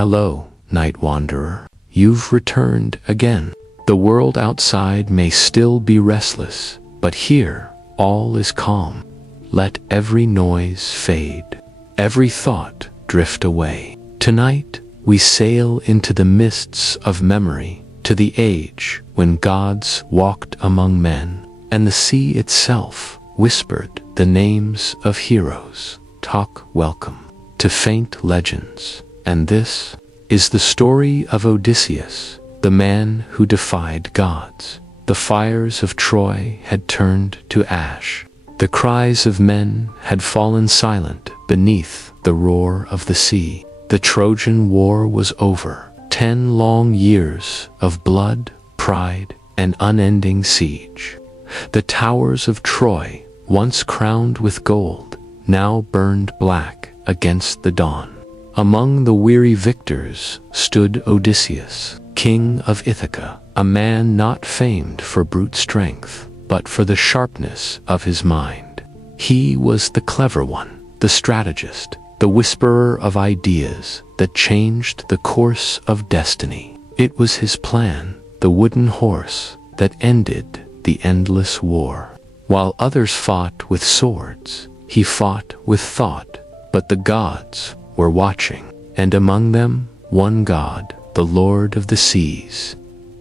Hello, night wanderer. You've returned again. The world outside may still be restless, but here all is calm. Let every noise fade, every thought drift away. Tonight we sail into the mists of memory, to the age when gods walked among men, and the sea itself whispered the names of heroes. Talk welcome to faint legends, and this is the story of Odysseus, the man who defied gods. The fires of Troy had turned to ash. The cries of men had fallen silent beneath the roar of the sea. The Trojan War was over. 10 long years of blood, pride, and unending siege. The towers of Troy, once crowned with gold, now burned black against the dawn. Among the weary victors stood Odysseus, king of Ithaca, a man not famed for brute strength, but for the sharpness of his mind. He was the clever one, the strategist, the whisperer of ideas that changed the course of destiny. It was his plan, the wooden horse, that ended the endless war. While others fought with swords, he fought with thought. But the gods were watching, and among them one god, the Lord of the Seas.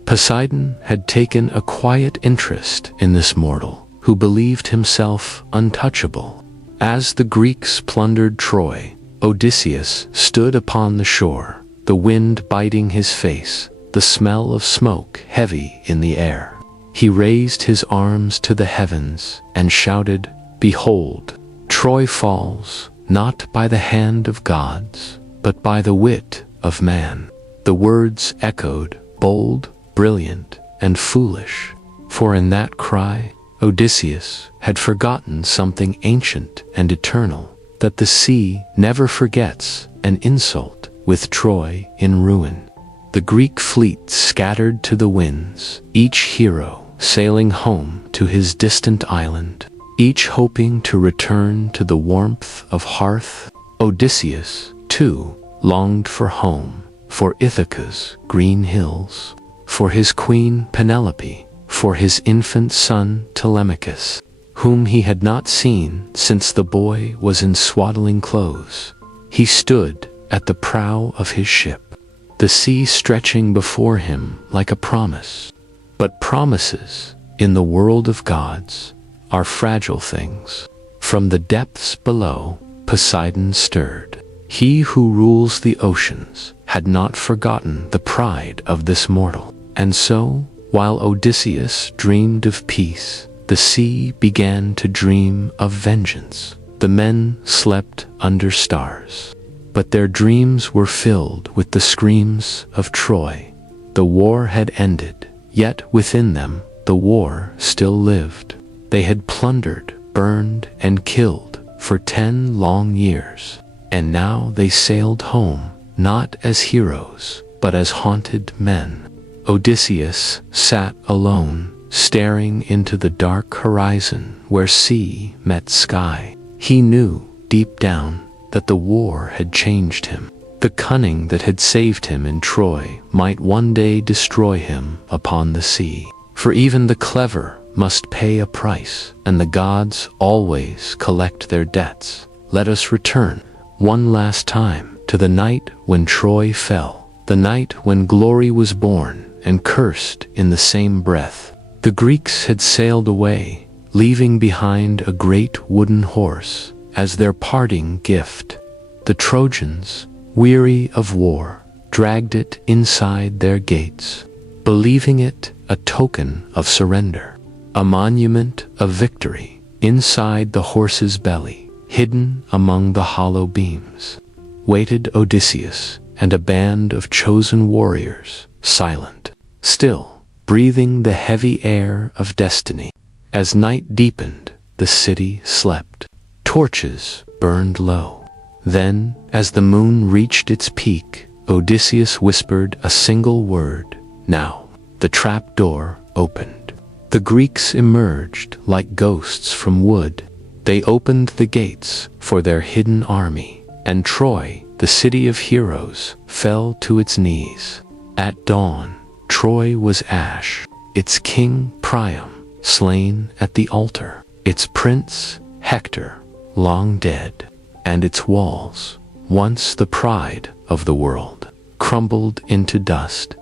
Poseidon had taken a quiet interest in this mortal, who believed himself untouchable. As the Greeks plundered Troy, Odysseus stood upon the shore, the wind biting his face, the smell of smoke heavy in the air. He raised his arms to the heavens and shouted, "Behold, Troy falls, not by the hand of gods, but by the wit of man." The words echoed, bold, brilliant, and foolish, for in that cry, Odysseus had forgotten something ancient and eternal, that the sea never forgets an insult with Troy in ruin. The Greek fleet scattered to the winds, each hero sailing home to his distant island, each hoping to return to the warmth of hearth. Odysseus, too, longed for home, for Ithaca's green hills, for his queen Penelope, for his infant son Telemachus, whom he had not seen since the boy was in swaddling clothes. He stood at the prow of his ship, the sea stretching before him like a promise. But promises, in the world of gods, are fragile things. From the depths below, Poseidon stirred. He who rules the oceans had not forgotten the pride of this mortal. And so, while Odysseus dreamed of peace, the sea began to dream of vengeance. The men slept under stars, but their dreams were filled with the screams of Troy. The war had ended, yet within them the war still lived. They had plundered, burned, and killed for 10 long years, and now they sailed home, not as heroes, but as haunted men. Odysseus sat alone, staring into the dark horizon where sea met sky. He knew, deep down, that the war had changed him. The cunning that had saved him in Troy might one day destroy him upon the sea. For even the clever must pay a price, and the gods always collect their debts. Let us return one last time to the night when Troy fell, the night when glory was born and cursed in the same breath. The Greeks had sailed away, leaving behind a great wooden horse as their parting gift. The Trojans, weary of war, dragged it inside their gates, believing it a token of surrender, a monument of victory. Inside the horse's belly, hidden among the hollow beams, waited Odysseus and a band of chosen warriors, silent, still, breathing the heavy air of destiny. As night deepened, the city slept. Torches burned low. Then, as the moon reached its peak, Odysseus whispered a single word, "Now." The trap door opened. The Greeks emerged like ghosts from wood. They opened the gates for their hidden army, and Troy the city of heroes fell to its knees. At dawn, Troy was ash, its king Priam slain at the altar, its prince Hector long dead, and its walls, once the pride of the world, crumbled into dust.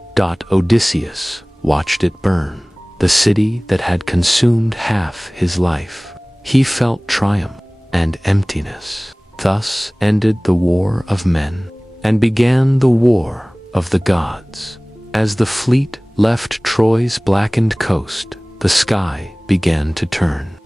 Odysseus watched it burn, the city that had consumed half his life. He felt triumph and emptiness. Thus ended the war of men, and began the war of the gods. As the fleet left Troy's blackened coast, the sky began to turn.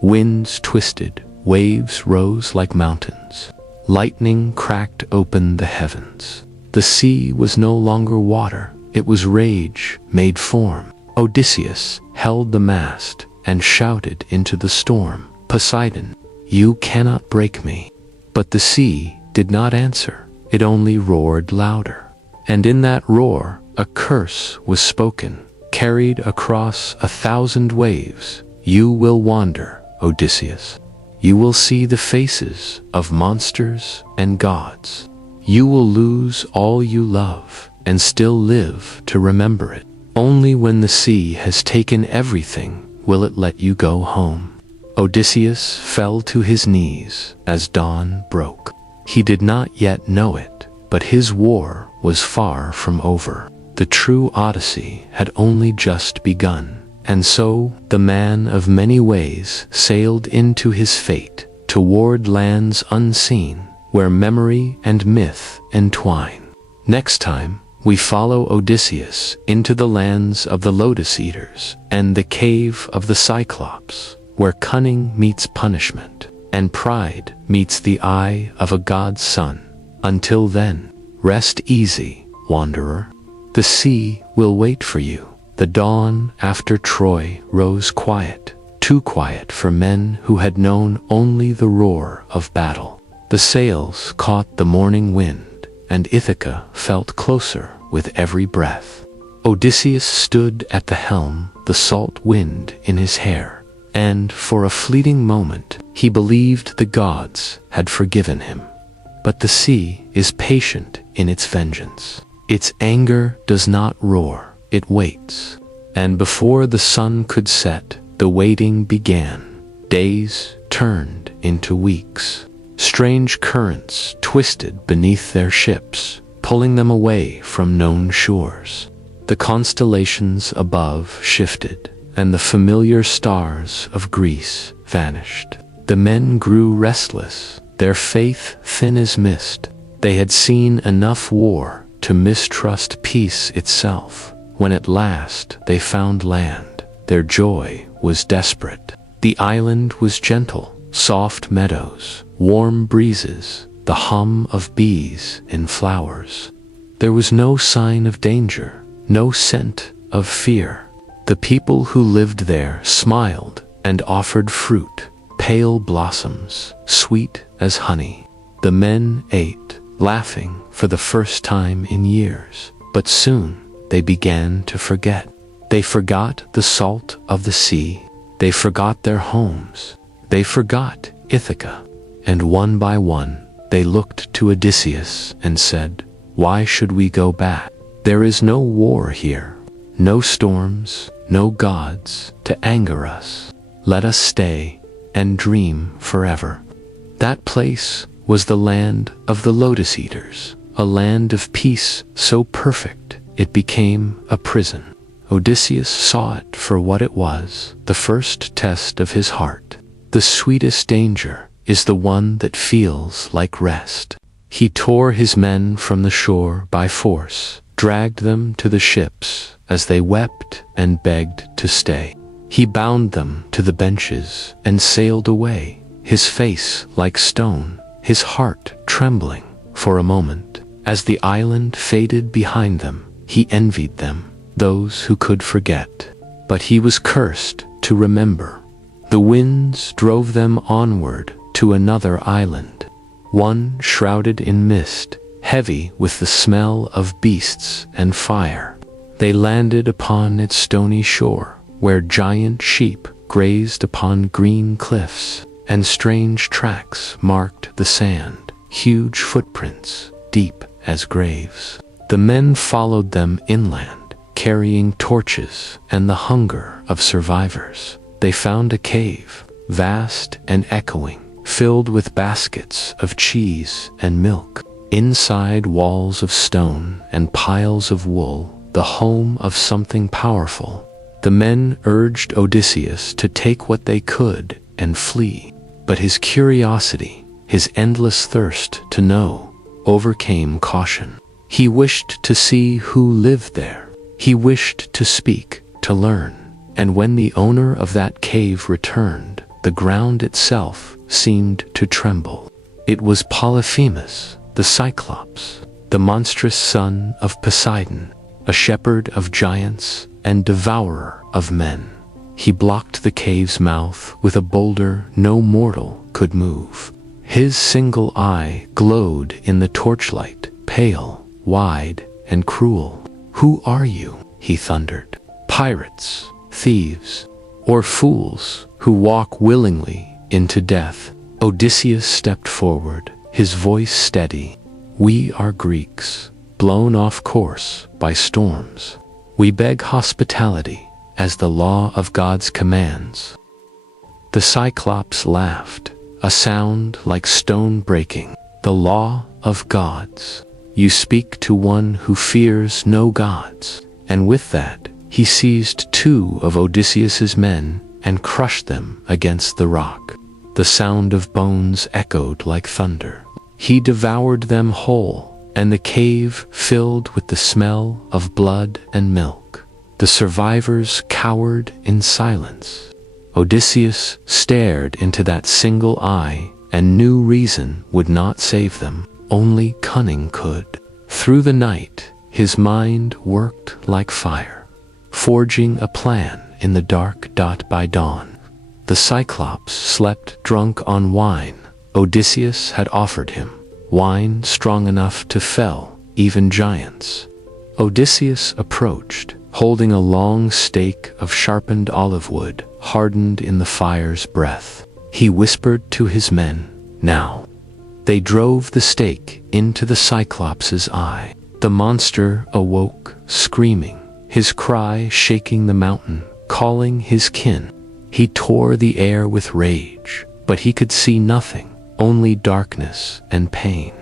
Winds twisted, waves rose like mountains. Lightning cracked open the heavens. The sea was no longer water, it was rage made form. Odysseus held the mast and shouted into the storm, "Poseidon, you cannot break me." But the sea did not answer, it only roared louder. And in that roar, a curse was spoken, carried across 1,000 waves. "You will wander, Odysseus. You will see the faces of monsters and gods. You will lose all you love and still live to remember it. Only when the sea has taken everything will it let you go home." Odysseus fell to his knees as dawn broke. He did not yet know it, but his war was far from over. The true Odyssey had only just begun, and so the man of many ways sailed into his fate, toward lands unseen, where memory and myth entwine. Next time, we follow Odysseus into the lands of the Lotus Eaters and the cave of the Cyclops, where cunning meets punishment, and pride meets the eye of a god's son. Until then, rest easy, wanderer. The sea will wait for you. The dawn after Troy rose quiet, too quiet for men who had known only the roar of battle. The sails caught the morning wind, and Ithaca felt closer with every breath. Odysseus stood at the helm, the salt wind in his hair, and for a fleeting moment he believed the gods had forgiven him. But the sea is patient in its vengeance. Its anger does not roar, it waits. And before the sun could set, the waiting began. Days turned into weeks. Strange currents twisted beneath their ships, pulling them away from known shores. The constellations above shifted, and the familiar stars of Greece vanished. The men grew restless, their faith thin as mist. They had seen enough war to mistrust peace itself. When at last they found land, their joy was desperate. The island was gentle, soft meadows, warm breezes, the hum of bees in flowers. There was no sign of danger, no scent of fear. The people who lived there smiled and offered fruit, pale blossoms, sweet as honey. The men ate, laughing for the first time in years, but soon they began to forget. They forgot the salt of the sea, they forgot their homes, they forgot Ithaca, and one by one they looked to Odysseus and said, "Why should we go back? There is no war here, no storms, no gods to anger us. Let us stay and dream forever." That place was the land of the Lotus Eaters, a land of peace so perfect it became a prison. Odysseus saw it for what it was, the first test of his heart. The sweetest danger is the one that feels like rest. He tore his men from the shore by force, dragged them to the ships as they wept and begged to stay. He bound them to the benches and sailed away, his face like stone, his heart trembling. For a moment, as the island faded behind them, he envied them, those who could forget. But he was cursed to remember. The winds drove them onward to another island, one shrouded in mist, heavy with the smell of beasts and fire. They landed upon its stony shore, where giant sheep grazed upon green cliffs, and strange tracks marked the sand. huge footprints, deep as graves. The men followed them inland, carrying torches and the hunger of survivors. They found a cave, vast and echoing, filled with baskets of cheese and milk. Inside, walls of stone and piles of wool, the home of something powerful. The men urged Odysseus to take what they could and flee, but his curiosity, his endless thirst to know, overcame caution. He wished to see who lived there. He wished to speak, to learn. And when the owner of that cave returned, the ground itself seemed to tremble. It was Polyphemus, the Cyclops, the monstrous son of Poseidon, a shepherd of giants and devourer of men. He blocked the cave's mouth with a boulder no mortal could move. His single eye glowed in the torchlight, pale, wide, and cruel. "Who are you?" he thundered. "Pirates, thieves, or fools who walk willingly into death?" Odysseus stepped forward, his voice steady. "We are Greeks, blown off course by storms. We beg hospitality as the law of gods commands." The Cyclops laughed, a sound like stone breaking. "The law of gods. You speak to one who fears no gods." And with that, he seized 2 of Odysseus's men and crushed them against the rock. The sound of bones echoed like thunder. He devoured them whole, and the cave filled with the smell of blood and milk. The survivors cowered in silence. Odysseus stared into that single eye and knew reason would not save them, only cunning could. Through the night, his mind worked like fire, forging a plan in the dark. By dawn, the Cyclops slept drunk on wine Odysseus had offered him, wine strong enough to fell even giants. Odysseus approached, holding a long stake of sharpened olive wood, hardened in the fire's breath. He whispered to his men, "Now." They drove the stake into the Cyclops' eye. The monster awoke, screaming, his cry shaking the mountain, calling his kin. He tore the air with rage, but he could see nothing, only darkness and pain.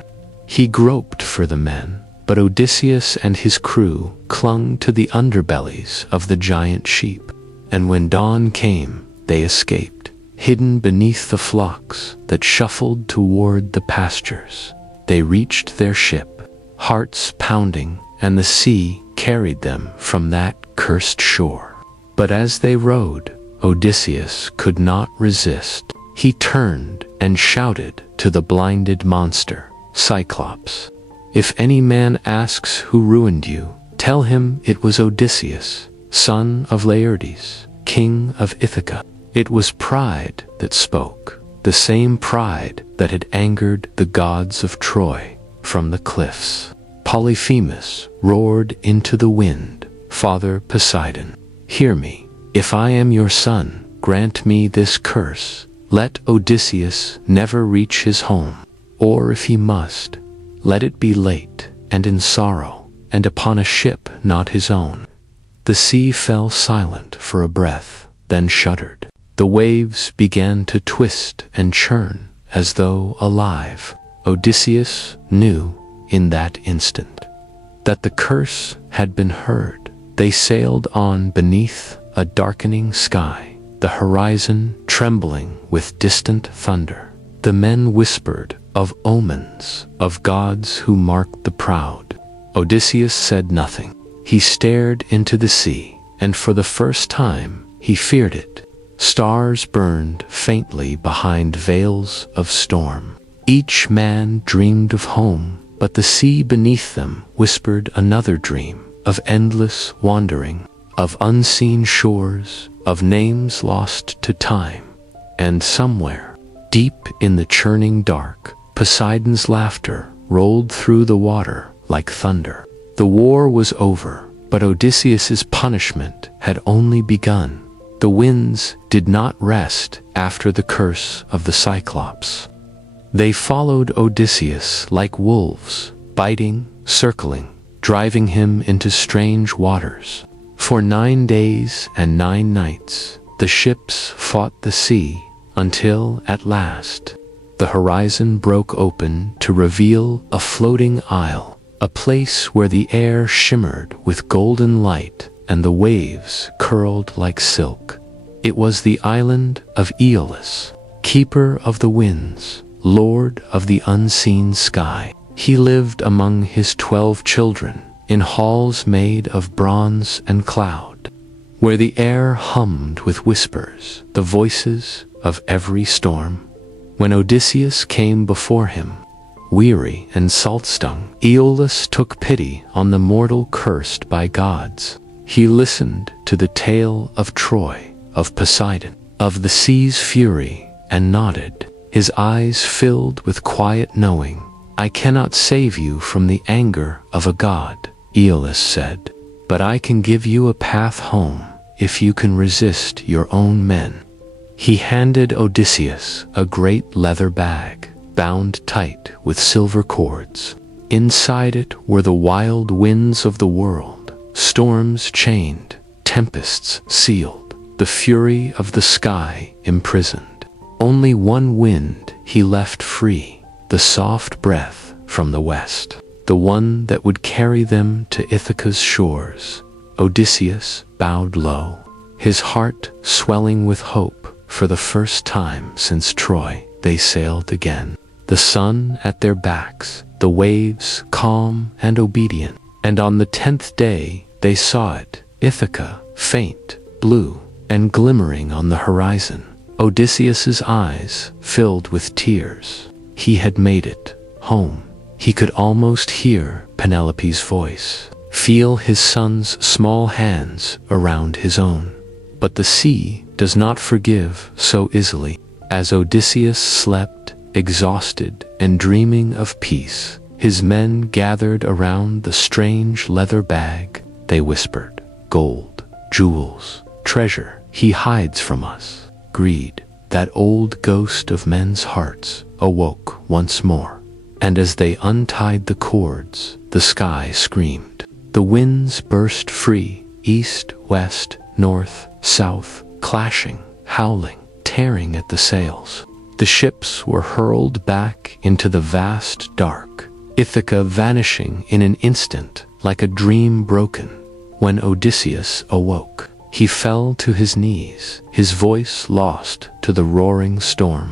He groped for the men, but Odysseus and his crew clung to the underbellies of the giant sheep. And when dawn came, they escaped, hidden beneath the flocks that shuffled toward the pastures. They reached their ship, hearts pounding, and the sea carried them from that cursed shore. But as they rowed, Odysseus could not resist. He turned and shouted to the blinded monster, Cyclops, "If any man asks who ruined you, tell him it was Odysseus, son of Laertes, king of Ithaca." It was pride that spoke, the same pride that had angered the gods of Troy. From the cliffs, Polyphemus roared into the wind, "Father Poseidon, hear me. If I am your son, grant me this curse. Let Odysseus never reach his home, or if he must, let it be late and in sorrow, and upon a ship not his own." The sea fell silent for a breath, then shuddered. The waves began to twist and churn as though alive. Odysseus knew in that instant that the curse had been heard. They sailed on beneath a darkening sky, the horizon trembling with distant thunder. The men whispered of omens, of gods who marked the proud. Odysseus said nothing. He stared into the sea, and for the first time he feared it. Stars burned faintly behind veils of storm. Each man dreamed of home, but the sea beneath them whispered another dream of endless wandering, of unseen shores, of names lost to time. And somewhere, deep in the churning dark, Poseidon's laughter rolled through the water like thunder. The war was over, but Odysseus's punishment had only begun. The winds did not rest after the curse of the Cyclops. They followed Odysseus like wolves, biting, circling, driving him into strange waters. For 9 days and 9 nights, the ships fought the sea, until, at last, the horizon broke open to reveal a floating isle, a place where the air shimmered with golden light and the waves curled like silk. It was the island of Aeolus, keeper of the winds, lord of the unseen sky. He lived among his 12 children, in halls made of bronze and cloud, where the air hummed with whispers, the voices of every storm. When Odysseus came before him, weary and salt-stung, Aeolus took pity on the mortal cursed by gods. He listened to the tale of Troy, of Poseidon, of the sea's fury, and nodded, his eyes filled with quiet knowing. "I cannot save you from the anger of a god," Aeolus said, "but I can give you a path home if you can resist your own men." He handed Odysseus a great leather bag, bound tight with silver cords. Inside it were the wild winds of the world, storms chained, tempests sealed, the fury of the sky imprisoned. Only one wind he left free, the soft breath from the west, the one that would carry them to Ithaca's shores. Odysseus bowed low, his heart swelling with hope. For the first time since Troy, they sailed again, the sun at their backs, the waves calm and obedient. And on the 10th day they saw it, Ithaca, faint, blue, and glimmering on the horizon. Odysseus's eyes filled with tears. He had made it home. He could almost hear Penelope's voice, feel his son's small hands around his own. But the sea does not forgive so easily. As Odysseus slept, exhausted and dreaming of peace, his men gathered around the strange leather bag. They whispered, "Gold, jewels, treasure he hides from us." Greed, that old ghost of men's hearts, awoke once more. And as they untied the cords, the sky screamed. The winds burst free, east, west, north, south, clashing, howling, tearing at the sails. The ships were hurled back into the vast dark, Ithaca vanishing in an instant like a dream broken. When Odysseus awoke, he fell to his knees, his voice lost to the roaring storm.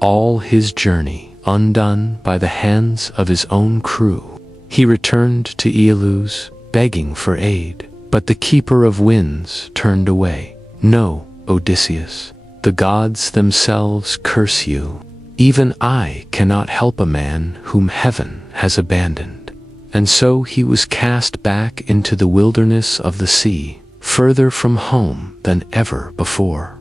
All his journey undone by the hands of his own crew. He returned to Aeolus, begging for aid, but the keeper of winds turned away. "No, Odysseus, the gods themselves curse you. Even I cannot help a man whom heaven has abandoned." And so he was cast back into the wilderness of the sea, further from home than ever before.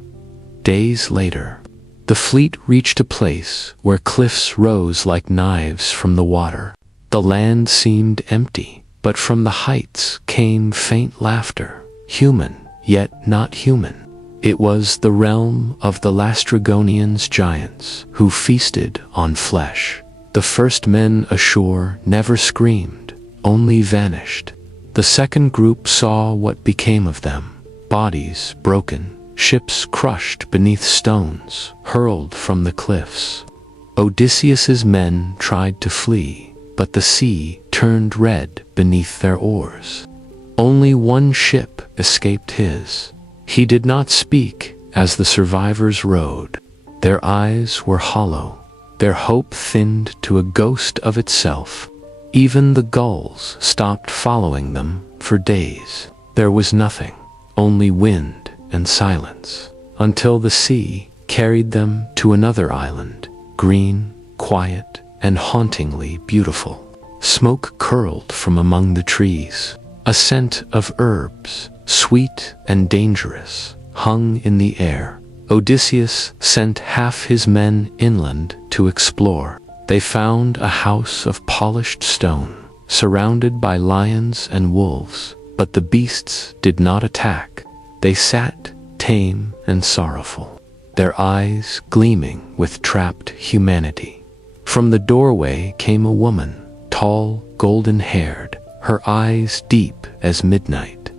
Days later, the fleet reached a place where cliffs rose like knives from the water. The land seemed empty, but from the heights came faint laughter, human, yet not human. It was the realm of the Lastrygonians giants, who feasted on flesh. The first men ashore never screamed, only vanished. The second group saw what became of them, bodies broken, ships crushed beneath stones, hurled from the cliffs. Odysseus's men tried to flee, but the sea turned red beneath their oars. Only one ship escaped his. He did not speak as the survivors rowed. Their eyes were hollow, their hope thinned to a ghost of itself. Even the gulls stopped following them for days. There was nothing, only wind and silence, until the sea carried them to another island, green, quiet, and hauntingly beautiful. Smoke curled from among the trees. A scent of herbs, sweet and dangerous, hung in the air. Odysseus sent half his men inland to explore. They found a house of polished stone, surrounded by lions and wolves, but the beasts did not attack. They sat, tame and sorrowful, their eyes gleaming with trapped humanity. From the doorway came a woman, tall, golden-haired, her eyes deep as midnight.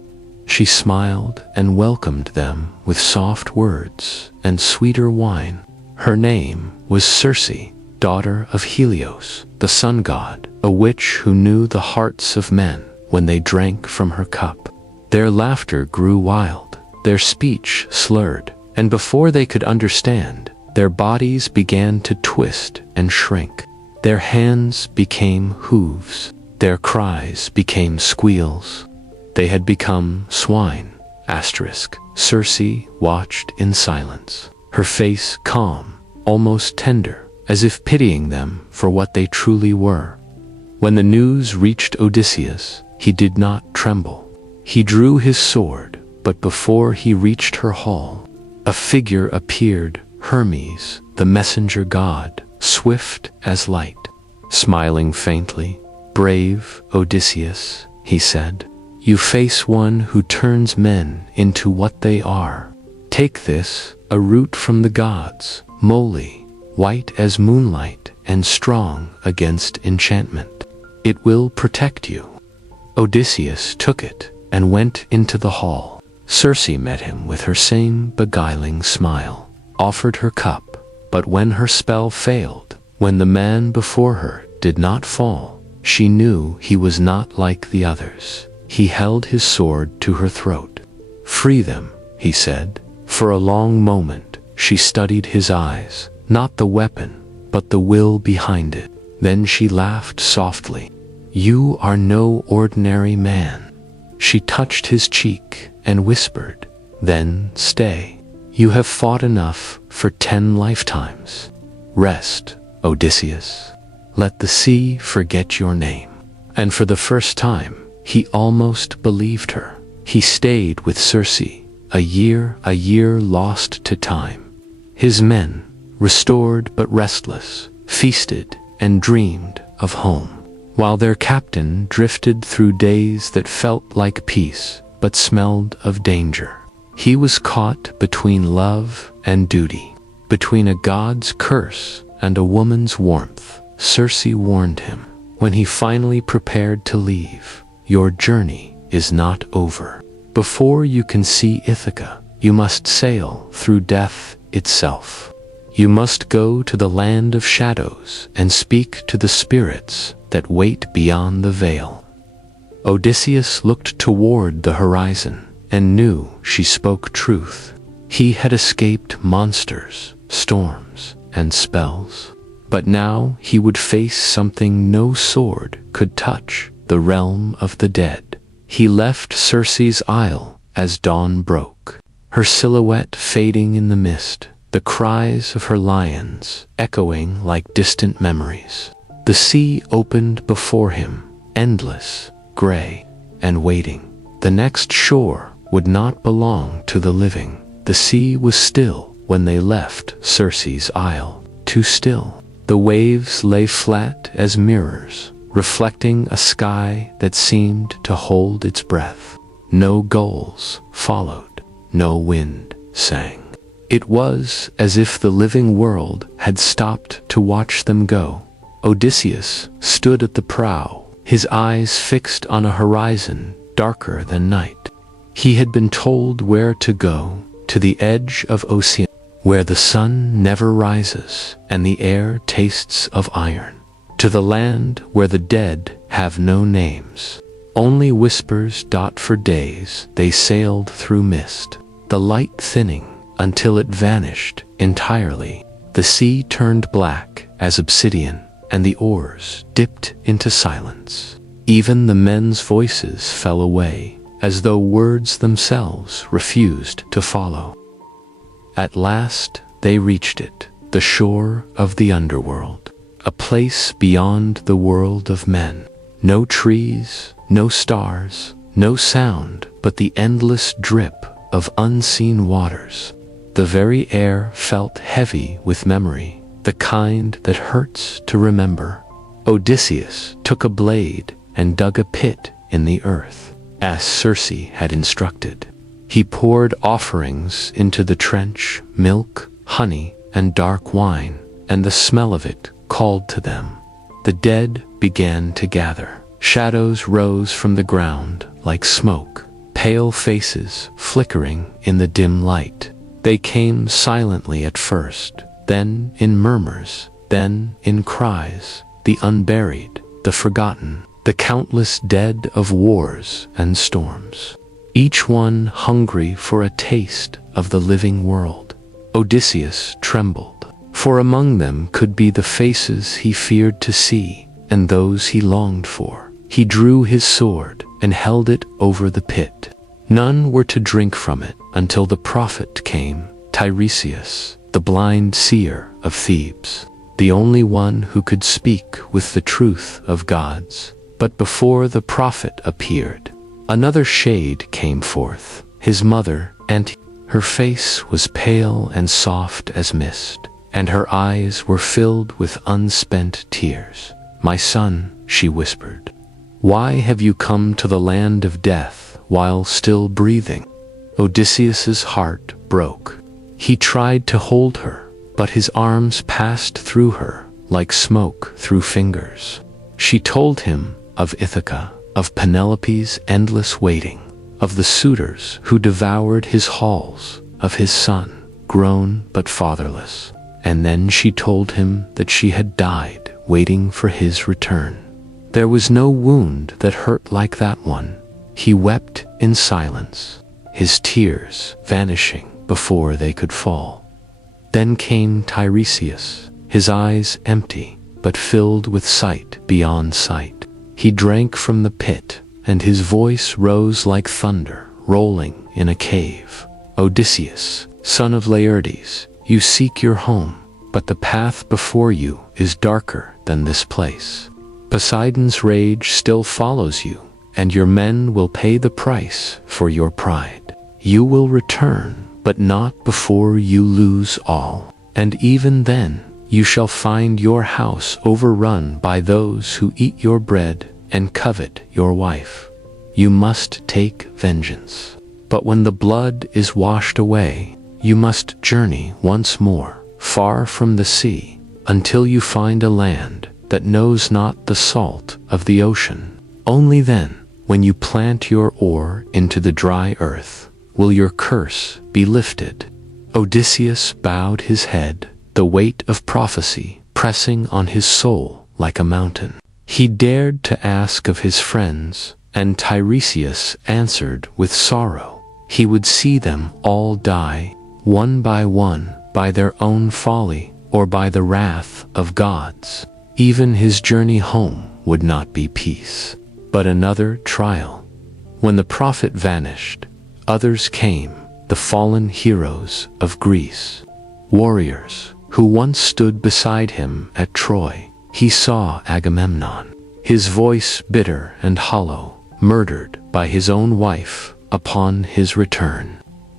She smiled and welcomed them with soft words and sweeter wine. Her name was Circe, daughter of Helios, the sun god, a witch who knew the hearts of men when they drank from her cup. Their laughter grew wild, their speech slurred, and before they could understand, their bodies began to twist and shrink. Their hands became hooves, their cries became squeals. They had become swine. Circe watched in silence, her face calm, almost tender, as if pitying them for what they truly were. When the news reached Odysseus, he did not tremble. He drew his sword, but before he reached her hall, a figure appeared, Hermes, the messenger god, swift as light. Smiling faintly, "Brave Odysseus," he said, "you face one who turns men into what they are. Take this, a root from the gods, moly, white as moonlight and strong against enchantment. It will protect you." Odysseus took it and went into the hall. Circe met him with her same beguiling smile, offered her cup, but when her spell failed, when the man before her did not fall, she knew he was not like the others. He held his sword to her throat. "Free them," he said. For a long moment, she studied his eyes, not the weapon, but the will behind it. Then she laughed softly. "You are no ordinary man." She touched his cheek and whispered, "Then stay. You have fought enough for 10 lifetimes. Rest, Odysseus. Let the sea forget your name." And for the first time, he almost believed her. He stayed with Circe, a year lost to time. His men, restored but restless, feasted and dreamed of home, while their captain drifted through days that felt like peace but smelled of danger. He was caught between love and duty, between a god's curse and a woman's warmth. Circe warned him, when he finally prepared to leave, "Your journey is not over. Before you can see Ithaca, you must sail through death itself. You must go to the land of shadows and speak to the spirits that wait beyond the veil." Odysseus looked toward the horizon and knew she spoke truth. He had escaped monsters, storms, and spells. But now he would face something no sword could touch, the realm of the dead. He left Circe's isle as dawn broke, her silhouette fading in the mist, the cries of her lions echoing like distant memories. The sea opened before him, endless, gray, and waiting. The next shore would not belong to the living. The sea was still when they left Circe's isle, too still. The waves lay flat as mirrors, reflecting a sky that seemed to hold its breath. No gulls followed, no wind sang. It was as if the living world had stopped to watch them go. Odysseus stood at the prow, his eyes fixed on a horizon darker than night. He had been told where to go, to the edge of Ocean, where the sun never rises and the air tastes of iron, to the land where the dead have no names. Only whispers. For days they sailed through mist, the light thinning until it vanished entirely. The sea turned black as obsidian, and the oars dipped into silence. Even the men's voices fell away, as though words themselves refused to follow. At last they reached it, the shore of the underworld, a place beyond the world of men. No trees, no stars, no sound, but the endless drip of unseen waters. The very air felt heavy with memory, the kind that hurts to remember. Odysseus took a blade and dug a pit in the earth, as Circe had instructed. He poured offerings into the trench, milk, honey, and dark wine, and the smell of it called to them. The dead began to gather. Shadows rose from the ground like smoke, pale faces flickering in the dim light. They came silently at first, then in murmurs, then in cries, the unburied, the forgotten, the countless dead of wars and storms. Each one hungry for a taste of the living world. Odysseus trembled, for among them could be the faces he feared to see and those he longed for. He drew his sword and held it over the pit. None were to drink from it until the prophet came, Tiresias, the blind seer of Thebes, the only one who could speak with the truth of gods. But before the prophet appeared, another shade came forth, his mother, and her face was pale and soft as mist, and her eyes were filled with unspent tears. "My son," she whispered, "why have you come to the land of death while still breathing?" Odysseus's heart broke. He tried to hold her, but his arms passed through her like smoke through fingers. She told him of Ithaca, of Penelope's endless waiting, of the suitors who devoured his halls, of his son, grown but fatherless. And then she told him that she had died waiting for his return. There was no wound that hurt like that one. He wept in silence, his tears vanishing before they could fall. Then came Tiresias, his eyes empty, but filled with sight beyond sight. He drank from the pit, and his voice rose like thunder, rolling in a cave. "Odysseus, son of Laertes, you seek your home, but the path before you is darker than this place. Poseidon's rage still follows you, and your men will pay the price for your pride. You will return, but not before you lose all. And even then, you shall find your house overrun by those who eat your bread and covet your wife. You must take vengeance. But when the blood is washed away, you must journey once more, far from the sea, until you find a land that knows not the salt of the ocean. Only then, when you plant your oar into the dry earth, will your curse be lifted." Odysseus bowed his head, the weight of prophecy pressing on his soul like a mountain. He dared to ask of his friends, and Tiresias answered with sorrow. He would see them all die, one, by their own folly or by the wrath of gods. Even his journey home would not be peace, but another trial. When the prophet vanished, others came, the fallen heroes of Greece, warriors who once stood beside him at Troy. He saw Agamemnon, his voice bitter and hollow, murdered by his own wife upon his return.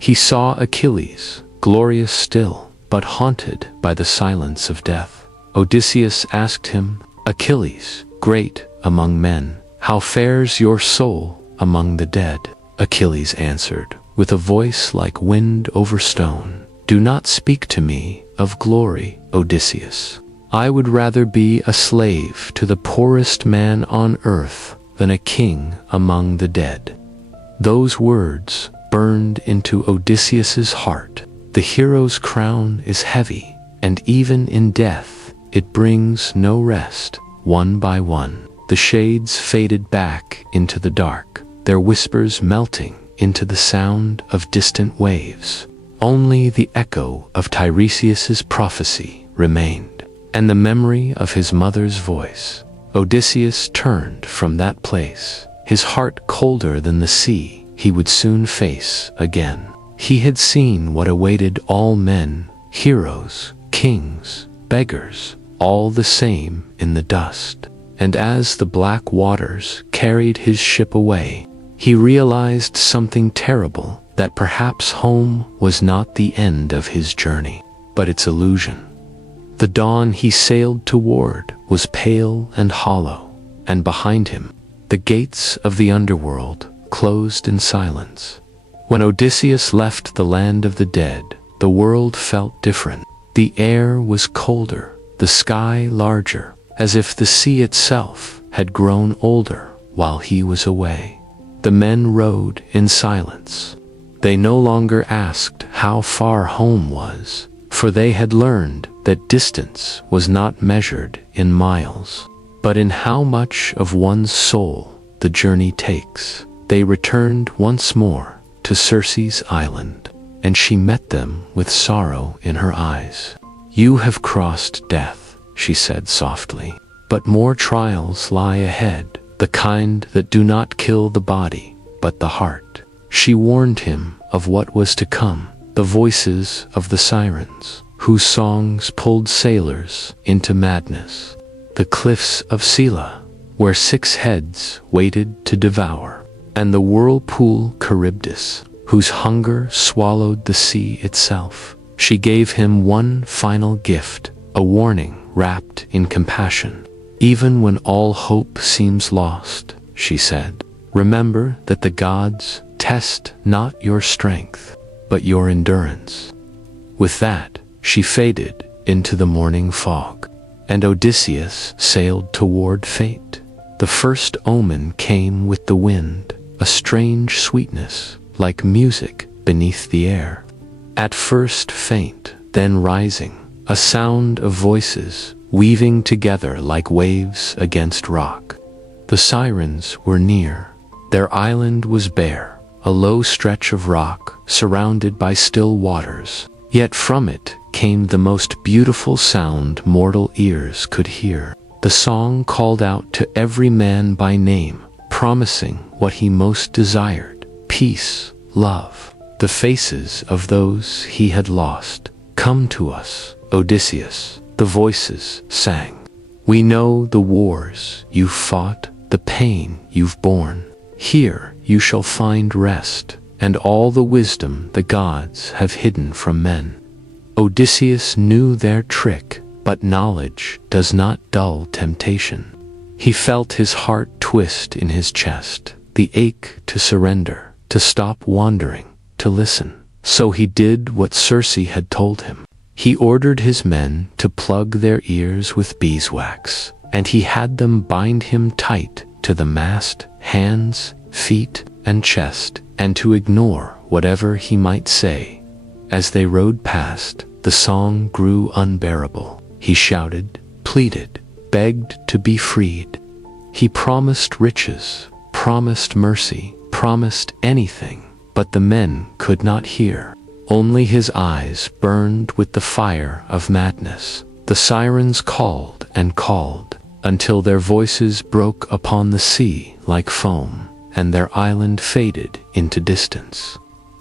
He saw Achilles, glorious still, but haunted by the silence of death. Odysseus asked him, "Achilles, great among men, how fares your soul among the dead?" Achilles answered, with a voice like wind over stone, "Do not speak to me of glory, Odysseus. I would rather be a slave to the poorest man on earth than a king among the dead." Those words burned into Odysseus's heart. The hero's crown is heavy, and even in death it brings no rest. One by one, the shades faded back into the dark, their whispers melting into the sound of distant waves. Only the echo of Tiresias's prophecy remained, and the memory of his mother's voice. Odysseus turned from that place, his heart colder than the sea he would soon face again. He had seen what awaited all men, heroes, kings, beggars, all the same in the dust. And as the black waters carried his ship away, he realized something terrible, that perhaps home was not the end of his journey, but its illusion. The dawn he sailed toward was pale and hollow, and behind him, the gates of the underworld closed in silence. When Odysseus left the land of the dead, the world felt different. The air was colder, the sky larger, as if the sea itself had grown older while he was away. The men rowed in silence. They no longer asked how far home was, for they had learned that distance was not measured in miles, but in how much of one's soul the journey takes. They returned once more to Circe's island, and she met them with sorrow in her eyes. "You have crossed death," she said softly, "but more trials lie ahead, the kind that do not kill the body, but the heart." She warned him of what was to come, the voices of the Sirens, whose songs pulled sailors into madness, the cliffs of Scylla, where 6 heads waited to devour, and the whirlpool Charybdis, whose hunger swallowed the sea itself. She gave him one final gift, a warning wrapped in compassion. "Even when all hope seems lost," she said, "remember that the gods test not your strength, but your endurance." With that, she faded into the morning fog, and Odysseus sailed toward fate. The first omen came with the wind, a strange sweetness, like music beneath the air. At first faint, then rising, a sound of voices weaving together like waves against rock. The Sirens were near. Their island was bare, a low stretch of rock surrounded by still waters, yet from it came the most beautiful sound mortal ears could hear. The song called out to every man by name, promising what he most desired: peace, love, the faces of those he had lost. "Come to us, Odysseus," the voices sang. "We know the wars you've fought, the pain you've borne. Here you shall find rest, and all the wisdom the gods have hidden from men." Odysseus knew their trick, but knowledge does not dull temptation. He felt his heart twist in his chest, the ache to surrender, to stop wandering, to listen. So he did what Circe had told him. He ordered his men to plug their ears with beeswax, and he had them bind him tight to the mast, hands, feet, and chest, and to ignore whatever he might say. As they rode past, the song grew unbearable. He shouted, pleaded, begged to be freed. He promised riches, promised mercy, promised anything, but the men could not hear. Only his eyes burned with the fire of madness. The Sirens called and called, until their voices broke upon the sea like foam, and their island faded into distance.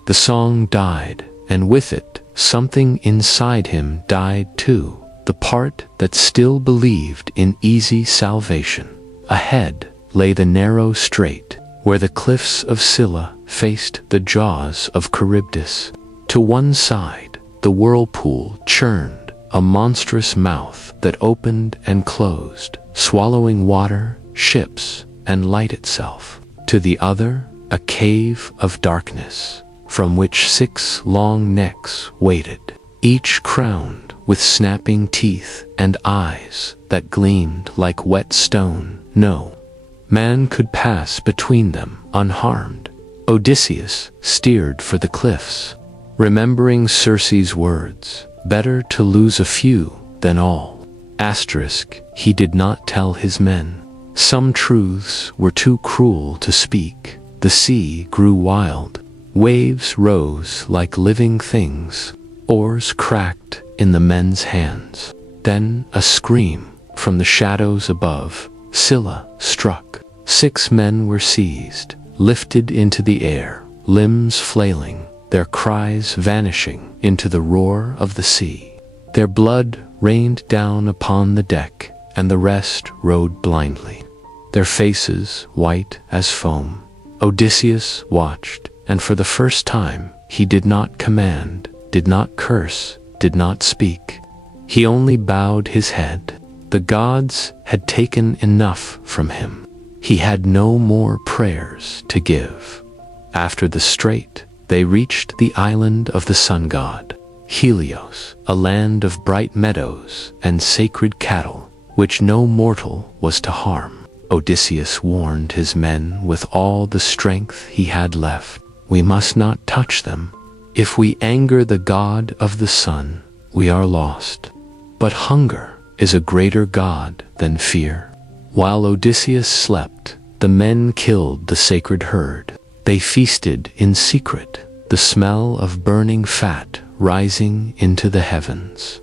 The song died, and with it, something inside him died too, the part that still believed in easy salvation. Ahead lay the narrow strait, where the cliffs of Scylla faced the jaws of Charybdis. To one side, the whirlpool churned, a monstrous mouth that opened and closed, swallowing water, ships, and light itself. To the other, a cave of darkness, from which 6 long necks waited, each crowned with snapping teeth and eyes that gleamed like wet stone. No man could pass between them unharmed. Odysseus steered for the cliffs, remembering Circe's words, better to lose a few than all. He did not tell his men. Some truths were too cruel to speak. The sea grew wild. Waves rose like living things. Oars cracked in the men's hands. Then a scream from the shadows above. Scylla struck. 6 men were seized, lifted into the air, limbs flailing, their cries vanishing into the roar of the sea. Their blood rained down upon the deck, and the rest rode blindly, their faces white as foam. Odysseus watched, and for the first time he did not command, did not curse, did not speak. He only bowed his head. The gods had taken enough from him. He had no more prayers to give. After the strait, they reached the island of the sun god. Helios, a land of bright meadows and sacred cattle, which no mortal was to harm. Odysseus warned his men with all the strength he had left. We must not touch them. If we anger the god of the sun, we are lost. But hunger is a greater god than fear. While Odysseus slept, the men killed the sacred herd. They feasted in secret, the smell of burning fat rising into the heavens.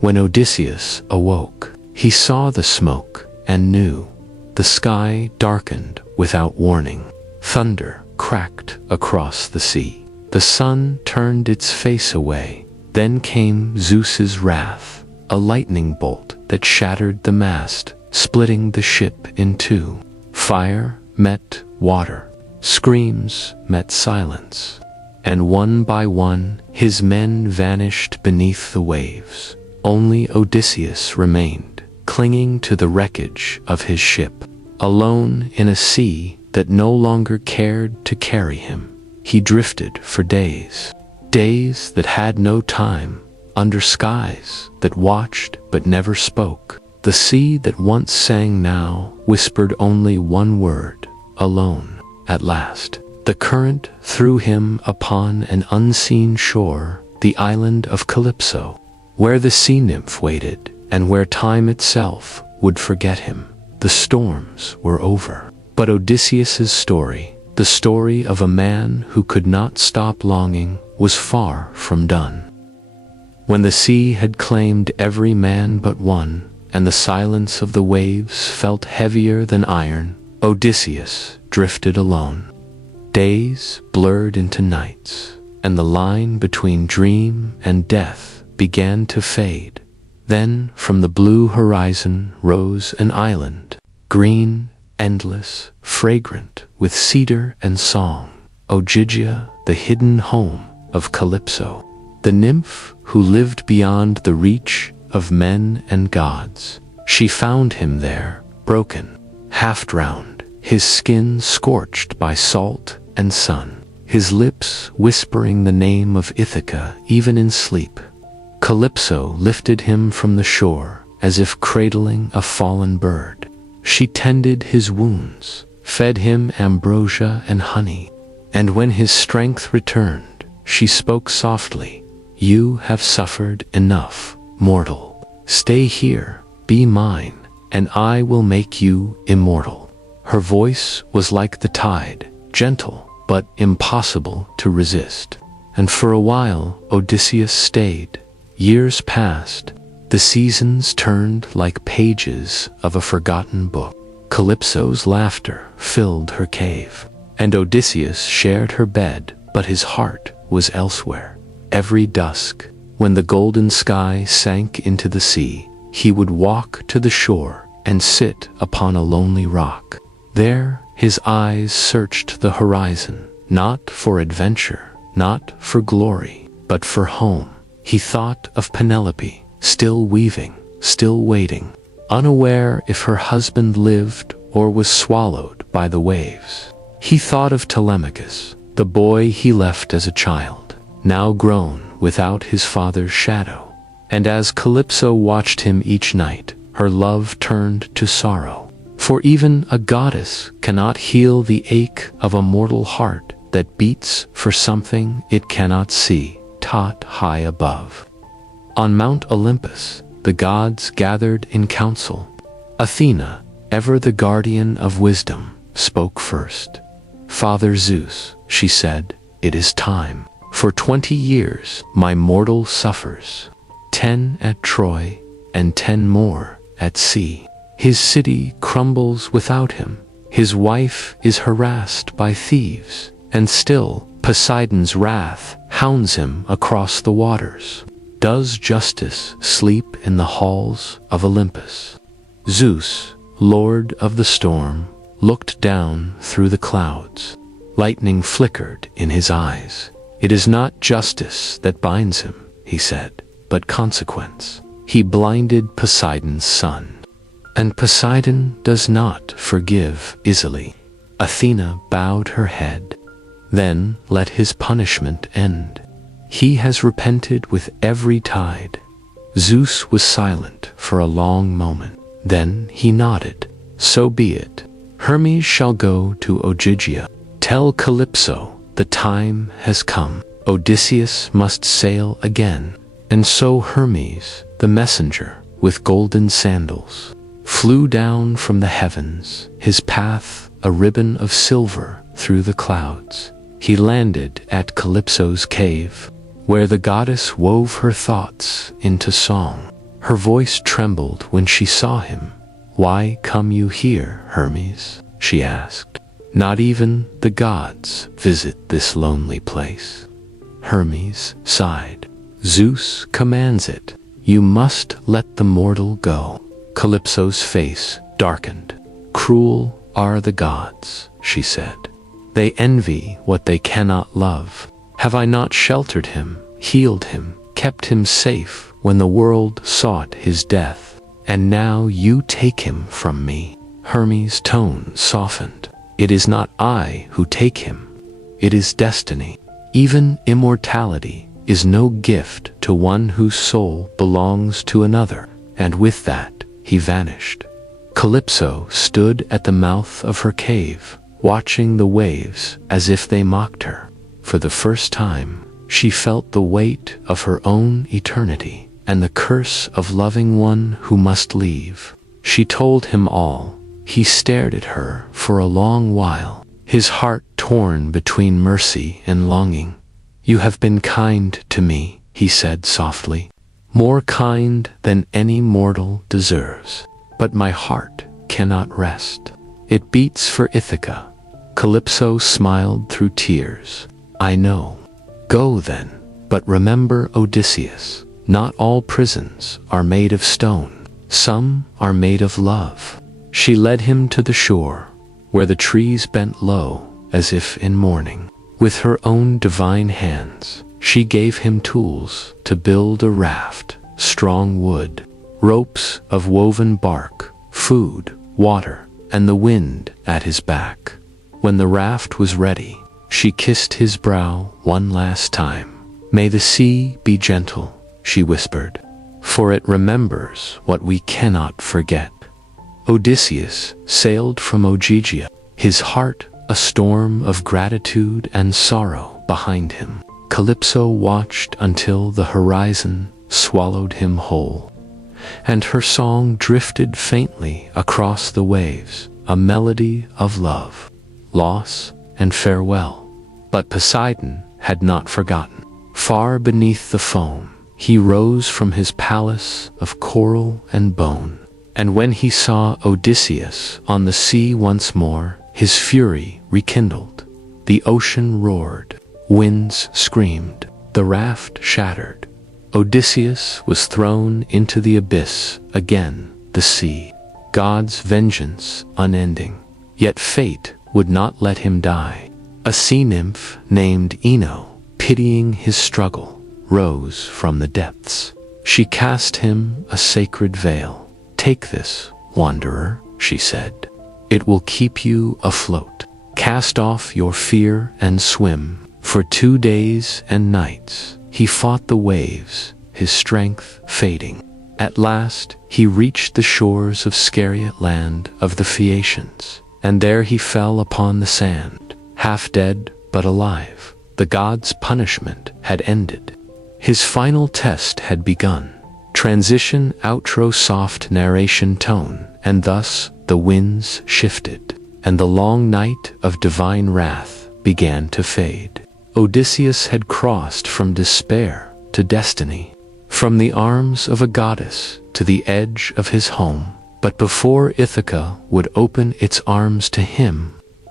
When Odysseus awoke, he saw the smoke and knew. The sky darkened without warning. Thunder cracked across the sea. The sun turned its face away. Then came Zeus's wrath, a lightning bolt that shattered the mast, splitting the ship in two. Fire met water. Screams met silence. And one by one, his men vanished beneath the waves. Only Odysseus remained, clinging to the wreckage of his ship. Alone in a sea that no longer cared to carry him, he drifted for days. Days that had no time, under skies that watched but never spoke. The sea that once sang now whispered only one word, alone. At last, the current threw him upon an unseen shore, the island of Calypso, where the sea nymph waited, and where time itself would forget him. The storms were over. But Odysseus's story, the story of a man who could not stop longing, was far from done. When the sea had claimed every man but one, and the silence of the waves felt heavier than iron, Odysseus drifted alone. Days blurred into nights, and the line between dream and death began to fade. Then from the blue horizon rose an island, green, endless, fragrant, with cedar and song. Ogygia, the hidden home of Calypso, the nymph who lived beyond the reach of men and gods. She found him there, broken, half-drowned, his skin scorched by salt and sun, his lips whispering the name of Ithaca even in sleep. Calypso lifted him from the shore as if cradling a fallen bird. She tended his wounds, fed him ambrosia and honey, and when his strength returned, she spoke softly, "You have suffered enough, mortal. Stay here, be mine, and I will make you immortal." Her voice was like the tide, gentle but impossible to resist. And for a while Odysseus stayed. Years passed. The seasons turned like pages of a forgotten book. Calypso's laughter filled her cave, and Odysseus shared her bed, but his heart was elsewhere. Every dusk, when the golden sky sank into the sea, he would walk to the shore and sit upon a lonely rock. There, his eyes searched the horizon, not for adventure, not for glory, but for home. He thought of Penelope, still weaving, still waiting, unaware if her husband lived or was swallowed by the waves. He thought of Telemachus, the boy he left as a child, now grown without his father's shadow. And as Calypso watched him each night, her love turned to sorrow. For even a goddess cannot heal the ache of a mortal heart that beats for something it cannot see, taught high above. On Mount Olympus, the gods gathered in council. Athena, ever the guardian of wisdom, spoke first. "Father Zeus," she said, "it is time. For 20 years my mortal suffers, 10 at Troy and 10 more at sea. His city crumbles without him, his wife is harassed by thieves, and still Poseidon's wrath hounds him across the waters. Does justice sleep in the halls of Olympus?" Zeus, lord of the storm, looked down through the clouds. Lightning flickered in his eyes. "It is not justice that binds him," he said, "but consequence. He blinded Poseidon's son. And Poseidon does not forgive easily." Athena bowed her head. "Then let his punishment end. He has repented with every tide." Zeus was silent for a long moment. Then he nodded. "So be it. Hermes shall go to Ogygia. Tell Calypso the time has come. Odysseus must sail again." And so Hermes, the messenger, with golden sandals, flew down from the heavens, his path a ribbon of silver through the clouds. He landed at Calypso's cave, where the goddess wove her thoughts into song. Her voice trembled when she saw him. "Why come you here, Hermes?" she asked. "Not even the gods visit this lonely place." Hermes sighed. "Zeus commands it. You must let the mortal go." Calypso's face darkened. "Cruel are the gods," she said. "They envy what they cannot love. Have I not sheltered him, healed him, kept him safe when the world sought his death? And now you take him from me." Hermes' tone softened. "It is not I who take him. It is destiny. Even immortality is no gift to one whose soul belongs to another." And with that, he vanished. Calypso stood at the mouth of her cave, watching the waves as if they mocked her. For the first time, she felt the weight of her own eternity and the curse of loving one who must leave. She told him all. He stared at her for a long while, his heart torn between mercy and longing. "You have been kind to me," he said softly, "more kind than any mortal deserves. But my heart cannot rest. It beats for Ithaca." Calypso smiled through tears. "I know. Go then, but remember Odysseus. Not all prisons are made of stone. Some are made of love." She led him to the shore, where the trees bent low as if in mourning. With her own divine hands, she gave him tools to build a raft, strong wood, ropes of woven bark, food, water, and the wind at his back. When the raft was ready, she kissed his brow one last time. "May the sea be gentle," she whispered, "for it remembers what we cannot forget." Odysseus sailed from Ogygia, his heart a storm of gratitude and sorrow behind him. Calypso watched until the horizon swallowed him whole, and her song drifted faintly across the waves, a melody of love, loss, and farewell. But Poseidon had not forgotten. Far beneath the foam, he rose from his palace of coral and bone. And when he saw Odysseus on the sea once more, his fury rekindled. The ocean roared, winds screamed, the raft shattered. Odysseus was thrown into the abyss again, the sea. God's vengeance unending. Yet fate would not let him die. A sea nymph named Ino, pitying his struggle, rose from the depths. She cast him a sacred veil. "Take this, wanderer," she said. "It will keep you afloat. Cast off your fear and swim." For 2 days and nights, he fought the waves, his strength fading. At last, he reached the shores of Scariot land of the Phaeacians, and there he fell upon the sand, half dead but alive. The gods' punishment had ended. His final test had begun. Transition outro soft narration tone, and thus the winds shifted, and the long night of divine wrath began to fade. Odysseus had crossed from despair to destiny, from the arms of a goddess to the edge of his home. But before Ithaca would open its arms to him,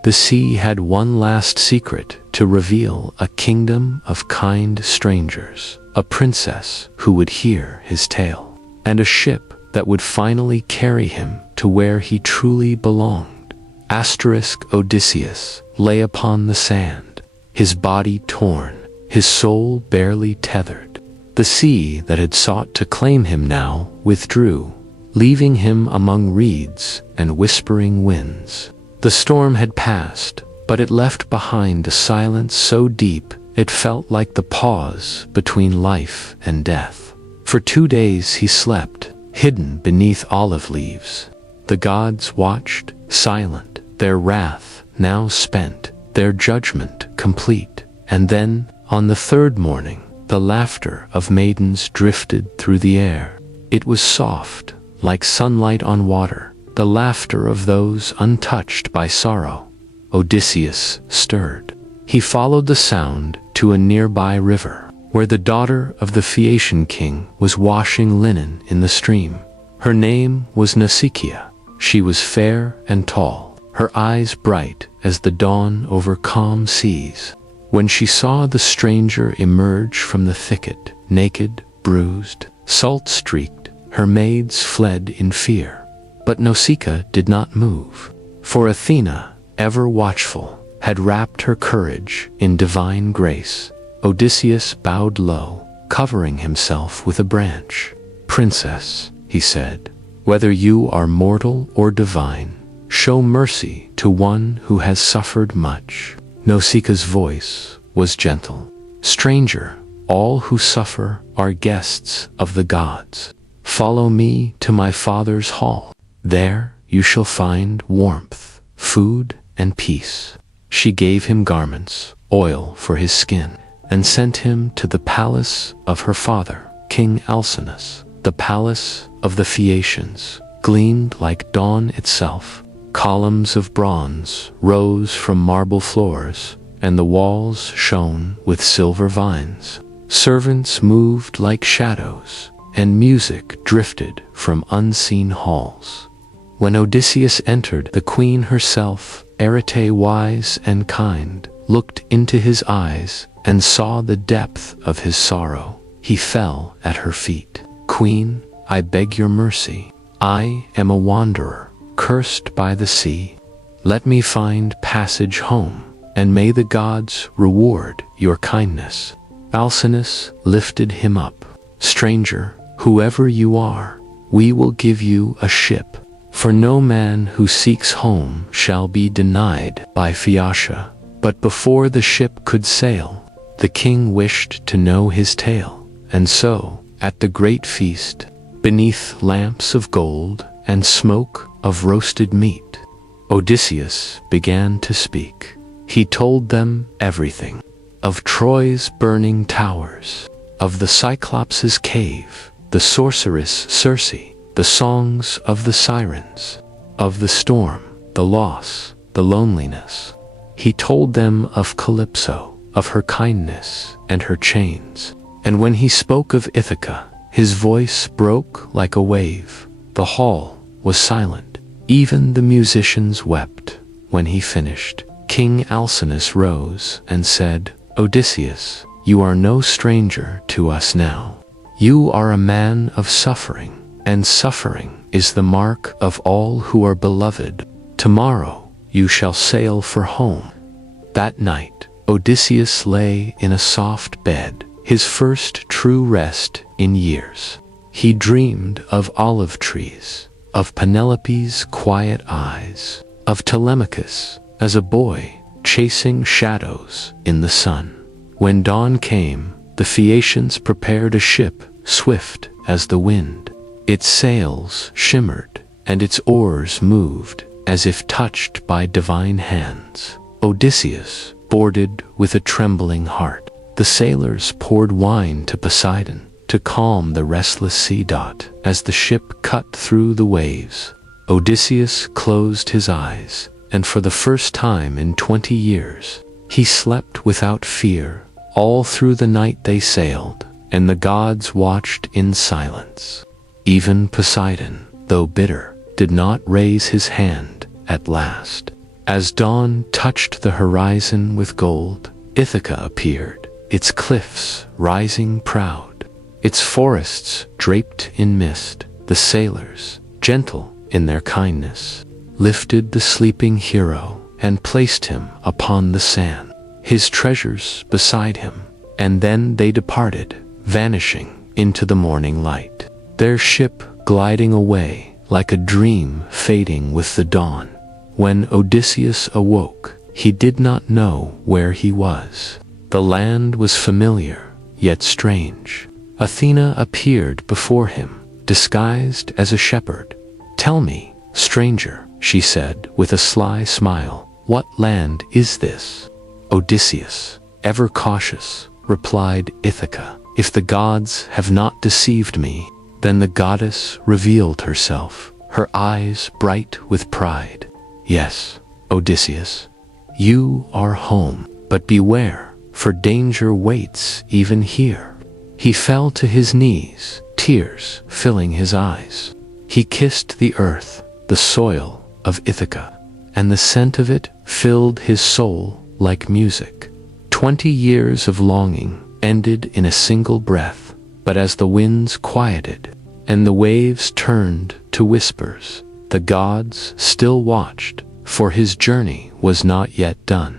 the sea had one last secret to reveal: a kingdom of kind strangers, a princess who would hear his tale, and a ship that would finally carry him to where he truly belonged. Odysseus lay upon the sand, his body torn, his soul barely tethered. The sea that had sought to claim him now withdrew, leaving him among reeds and whispering winds. The storm had passed, but it left behind a silence so deep It felt like the pause between life and death. For 2 days he slept, hidden beneath olive leaves. The gods watched, silent, their wrath now spent, their judgment complete. And then, on the 3rd morning, the laughter of maidens drifted through the air. It was soft, like sunlight on water, the laughter of those untouched by sorrow. Odysseus stirred. He followed the sound to a nearby river, where the daughter of the Phaeacian king was washing linen in the stream. Her name was Nausicaa. She was fair and tall, her eyes bright as the dawn over calm seas. When she saw the stranger emerge from the thicket, naked, bruised, salt-streaked, her maids fled in fear. But Nausicaa did not move, for Athena, ever watchful, had wrapped her courage in divine grace. Odysseus bowed low, covering himself with a branch. "Princess," he said, "whether you are mortal or divine, show mercy to one who has suffered much." Nausicaa's voice was gentle. "Stranger, all who suffer are guests of the gods. Follow me to my father's hall. There you shall find warmth, food, and peace." She gave him garments, oil for his skin, and sent him to the palace of her father, King Alcinous. The palace of the Phaeacians gleamed like dawn itself. Columns of bronze rose from marble floors, and the walls shone with silver vines. Servants moved like shadows, and music drifted from unseen halls. When Odysseus entered, the queen herself, Arete wise and kind, looked into his eyes and saw the depth of his sorrow. He fell at her feet. "Queen, I beg your mercy. I am a wanderer, cursed by the sea. Let me find passage home, and may the gods reward your kindness." Alcinous lifted him up. "Stranger, whoever you are, we will give you a ship. For no man who seeks home shall be denied by Phaeacia." But before the ship could sail, the king wished to know his tale. And so, at the great feast, beneath lamps of gold and smoke of roasted meat, Odysseus began to speak. He told them everything. Of Troy's burning towers, of the Cyclops' cave, the sorceress Circe, the songs of the Sirens, of the storm, the loss, the loneliness. He told them of Calypso, of her kindness and her chains. And when he spoke of Ithaca, his voice broke like a wave. The hall was silent. Even the musicians wept. When he finished, King Alcinous rose and said, "Odysseus, you are no stranger to us now. You are a man of suffering, and suffering is the mark of all who are beloved. Tomorrow you shall sail for home." That night, Odysseus lay in a soft bed, his first true rest in years. He dreamed of olive trees, of Penelope's quiet eyes, of Telemachus as a boy chasing shadows in the sun. When dawn came, the Phaeacians prepared a ship swift as the wind. Its sails shimmered, and its oars moved as if touched by divine hands. Odysseus boarded with a trembling heart. The sailors poured wine to Poseidon to calm the restless sea. As the ship cut through the waves, Odysseus closed his eyes, and for the first time in 20 years, he slept without fear. All through the night they sailed, and the gods watched in silence. Even Poseidon, though bitter, did not raise his hand at last. As dawn touched the horizon with gold, Ithaca appeared, its cliffs rising proud, its forests draped in mist. The sailors, gentle in their kindness, lifted the sleeping hero and placed him upon the sand, his treasures beside him, and then they departed, vanishing into the morning light, their ship gliding away like a dream fading with the dawn. When Odysseus awoke, he did not know where he was. The land was familiar, yet strange. Athena appeared before him, disguised as a shepherd. "Tell me, stranger," she said with a sly smile, "what land is this?" "Odysseus, ever cautious," replied Ithaca. "If the gods have not deceived me." Then the goddess revealed herself, her eyes bright with pride. "Yes, Odysseus, you are home, but beware, for danger waits even here." He fell to his knees, tears filling his eyes. He kissed the earth, the soil of Ithaca, and the scent of it filled his soul like music. 20 years of longing ended in a single breath, but as the winds quieted and the waves turned to whispers, the gods still watched, for his journey was not yet done.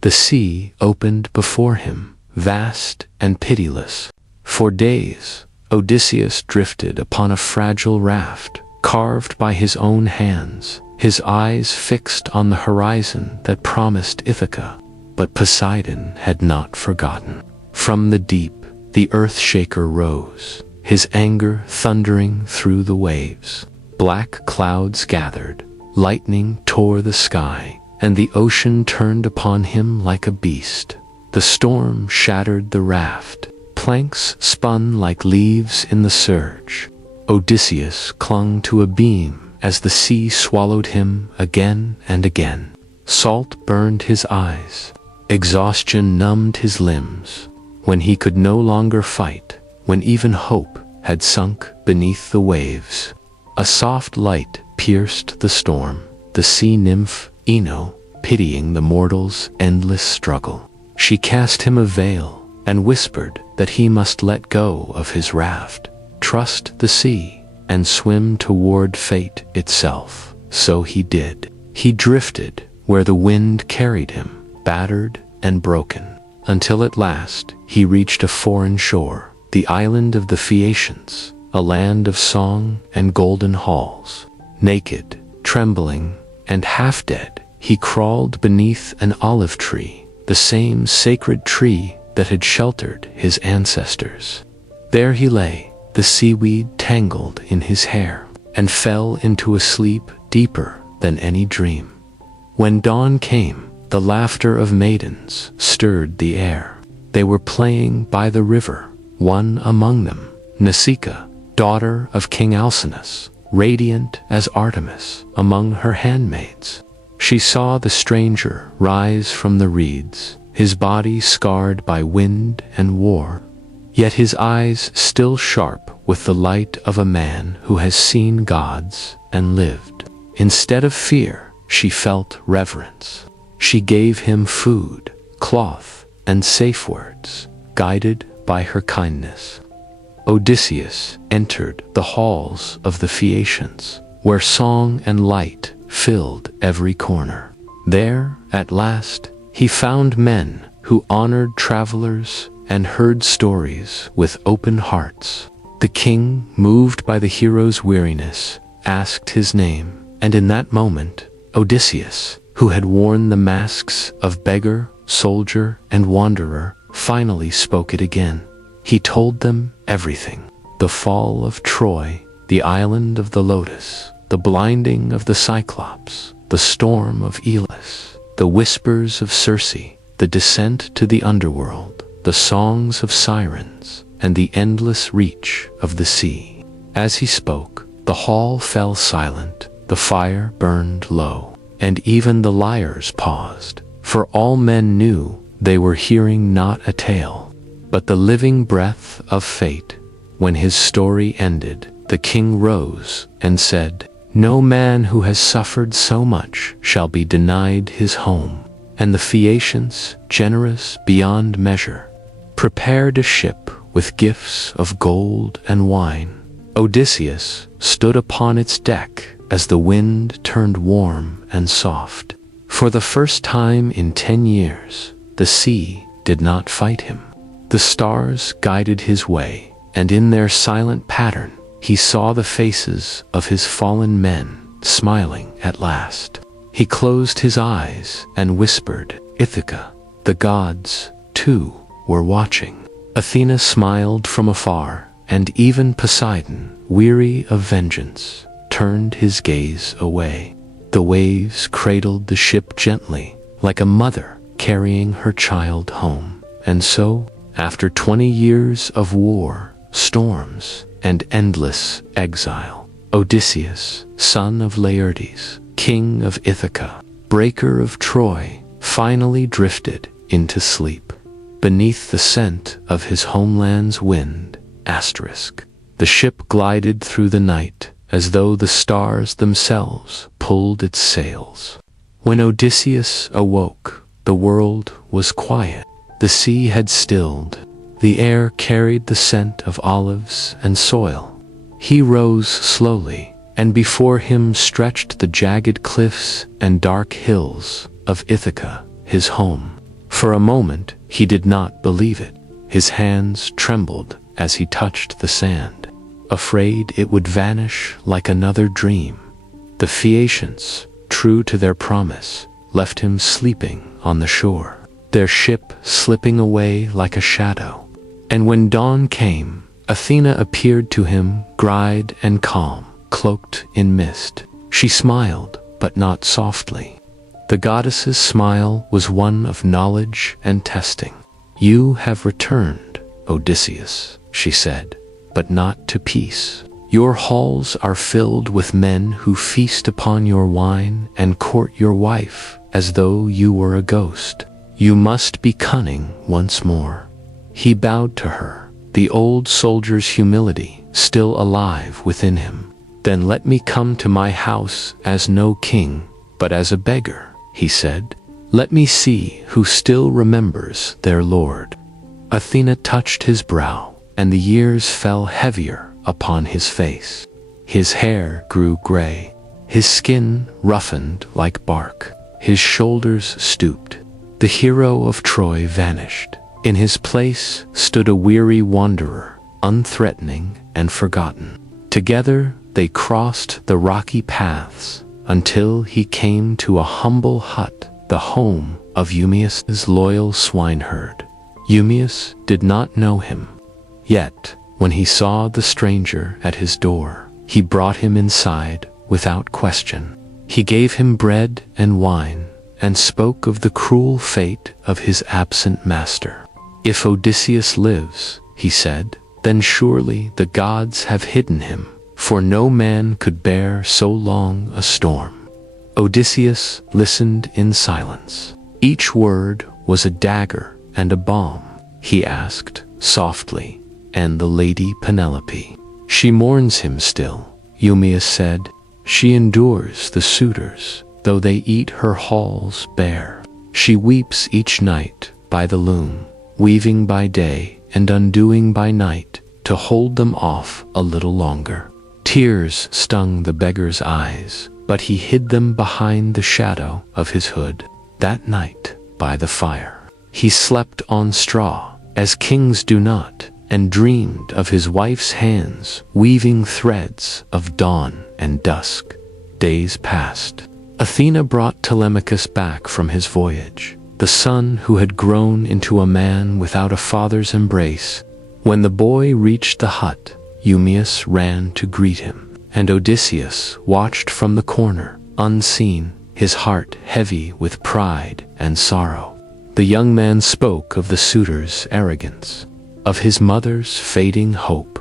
The sea opened before him, vast and pitiless. For days, Odysseus drifted upon a fragile raft, carved by his own hands, his eyes fixed on the horizon that promised Ithaca. But Poseidon had not forgotten. From the deep, the earth-shaker rose, his anger thundering through the waves. Black clouds gathered, lightning tore the sky, and the ocean turned upon him like a beast. The storm shattered the raft, planks spun like leaves in the surge. Odysseus clung to a beam as the sea swallowed him again and again. Salt burned his eyes, exhaustion numbed his limbs. When he could no longer fight, when even hope had sunk beneath the waves, a soft light pierced the storm, the sea nymph Ino, pitying the mortal's endless struggle. She cast him a veil and whispered that he must let go of his raft, trust the sea, and swim toward fate itself. So he did. He drifted where the wind carried him, battered and broken, until at last he reached a foreign shore, the island of the Phaeacians, a land of song and golden halls. Naked, trembling, and half-dead, he crawled beneath an olive tree, the same sacred tree that had sheltered his ancestors. There he lay, the seaweed tangled in his hair, and fell into a sleep deeper than any dream. When dawn came, the laughter of maidens stirred the air. They were playing by the river, one among them, Nausicaa, daughter of King Alcinous, radiant as Artemis among her handmaids. She saw the stranger rise from the reeds, his body scarred by wind and war, yet his eyes still sharp with the light of a man who has seen gods and lived. Instead of fear, she felt reverence. She gave him food, cloth, and safe words, guided by her kindness. Odysseus entered the halls of the Phaeacians, where song and light filled every corner. There, at last, he found men who honored travelers and heard stories with open hearts. The king, moved by the hero's weariness, asked his name, and in that moment, Odysseus, who had worn the masks of beggar, soldier, and wanderer, finally spoke it again. He told them everything: the fall of Troy, the island of the lotus, the blinding of the Cyclops, the storm of Elis, the whispers of Circe, the descent to the underworld, the songs of Sirens, and the endless reach of the sea. As he spoke, the hall fell silent, the fire burned low, and even the lyres paused, for all men knew they were hearing not a tale, but the living breath of fate. When his story ended, the king rose and said, "No man who has suffered so much shall be denied his home." And the Phaeacians, generous beyond measure, prepared a ship with gifts of gold and wine. Odysseus stood upon its deck as the wind turned warm and soft. For the first time in 10 years, the sea did not fight him. The stars guided his way, and in their silent pattern, he saw the faces of his fallen men smiling at last. He closed his eyes and whispered, "Ithaca, the gods too were watching. Athena smiled from afar, and even Poseidon, weary of vengeance, turned his gaze away. The waves cradled the ship gently, like a mother carrying her child home. And so, after 20 years of war, storms, and endless exile, Odysseus, son of Laertes, king of Ithaca, breaker of Troy, finally drifted into sleep. Beneath the scent of his homeland's wind, the ship glided through the night as though the stars themselves pulled its sails. When Odysseus awoke, the world was quiet. The sea had stilled. The air carried the scent of olives and soil. He rose slowly, and before him stretched the jagged cliffs and dark hills of Ithaca, his home. For a moment, he did not believe it. His hands trembled as he touched the sand, afraid it would vanish like another dream. The Phaeacians, true to their promise, left him sleeping on the shore, their ship slipping away like a shadow. And when dawn came, Athena appeared to him, gray and calm, cloaked in mist. She smiled, but not softly. The goddess's smile was one of knowledge and testing. "You have returned, Odysseus," she said, "but not to peace. Your halls are filled with men who feast upon your wine and court your wife as though you were a ghost. You must be cunning once more." He bowed to her, the old soldier's humility still alive within him. "Then let me come to my house as no king, but as a beggar," he said. "Let me see who still remembers their lord." Athena touched his brow, and the years fell heavier upon his face. His hair grew gray, his skin roughened like bark, his shoulders stooped. The hero of Troy vanished. In his place stood a weary wanderer, unthreatening and forgotten. Together they crossed the rocky paths until he came to a humble hut, the home of Eumaeus' loyal swineherd. Eumaeus did not know him. Yet, when he saw the stranger at his door, he brought him inside without question. He gave him bread and wine, and spoke of the cruel fate of his absent master. "If Odysseus lives," he said, "then surely the gods have hidden him, for no man could bear so long a storm." Odysseus listened in silence. Each word was a dagger and a balm. He asked, softly, "And the lady Penelope?" "She mourns him still," Eumaeus said. "She endures the suitors, though they eat her halls bare. She weeps each night by the loom, weaving by day and undoing by night, to hold them off a little longer." Tears stung the beggar's eyes, but he hid them behind the shadow of his hood. That night, by the fire, he slept on straw, as kings do not, and dreamed of his wife's hands weaving threads of dawn and dusk. Days passed. Athena brought Telemachus back from his voyage, the son who had grown into a man without a father's embrace. When the boy reached the hut, Eumaeus ran to greet him, and Odysseus watched from the corner, unseen, his heart heavy with pride and sorrow. The young man spoke of the suitor's arrogance, of his mother's fading hope.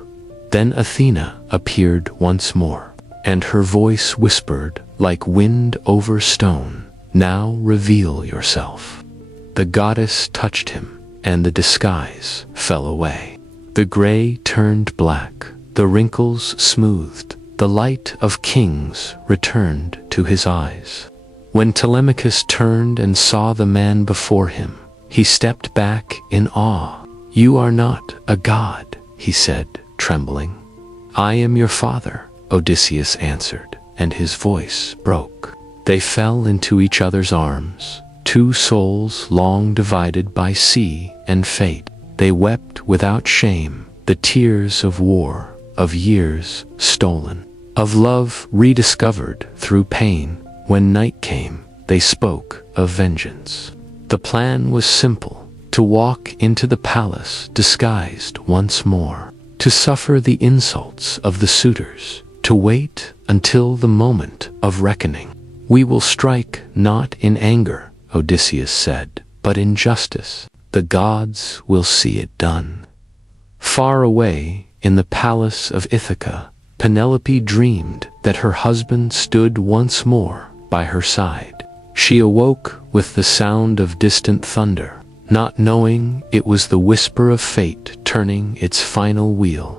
Then Athena appeared once more, and her voice whispered like wind over stone, "Now reveal yourself." The goddess touched him, and the disguise fell away. The gray turned black, the wrinkles smoothed, the light of kings returned to his eyes. When Telemachus turned and saw the man before him, he stepped back in awe. "You are not a god," he said, trembling. "I am your father," Odysseus answered, and his voice broke. They fell into each other's arms, two souls long divided by sea and fate. They wept without shame, the tears of war, of years stolen, of love rediscovered through pain. When night came, they spoke of vengeance. The plan was simple: to walk into the palace disguised once more, to suffer the insults of the suitors, to wait until the moment of reckoning. "We will strike not in anger," Odysseus said, "but in justice. The gods will see it done." Far away, in the palace of Ithaca, Penelope dreamed that her husband stood once more by her side. She awoke with the sound of distant thunder, not knowing it was the whisper of fate turning its final wheel.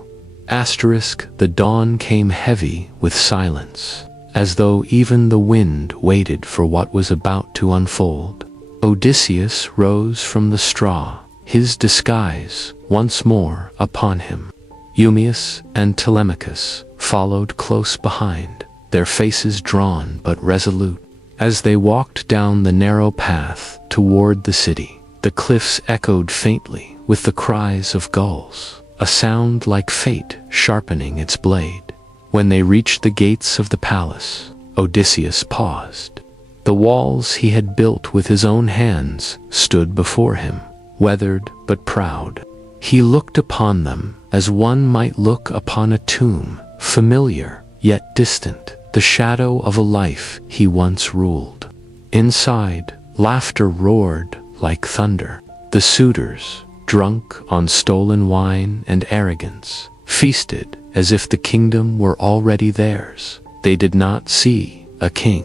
The dawn came heavy with silence, as though even the wind waited for what was about to unfold. Odysseus rose from the straw, his disguise once more upon him. Eumaeus and Telemachus followed close behind, their faces drawn but resolute. As they walked down the narrow path toward the city, the cliffs echoed faintly with the cries of gulls, a sound like fate sharpening its blade. When they reached the gates of the palace, Odysseus paused. The walls he had built with his own hands stood before him, weathered but proud. He looked upon them as one might look upon a tomb, familiar yet distant, the shadow of a life he once ruled. Inside, laughter roared like thunder. The suitors, drunk on stolen wine and arrogance, feasted as if the kingdom were already theirs. They did not see a king.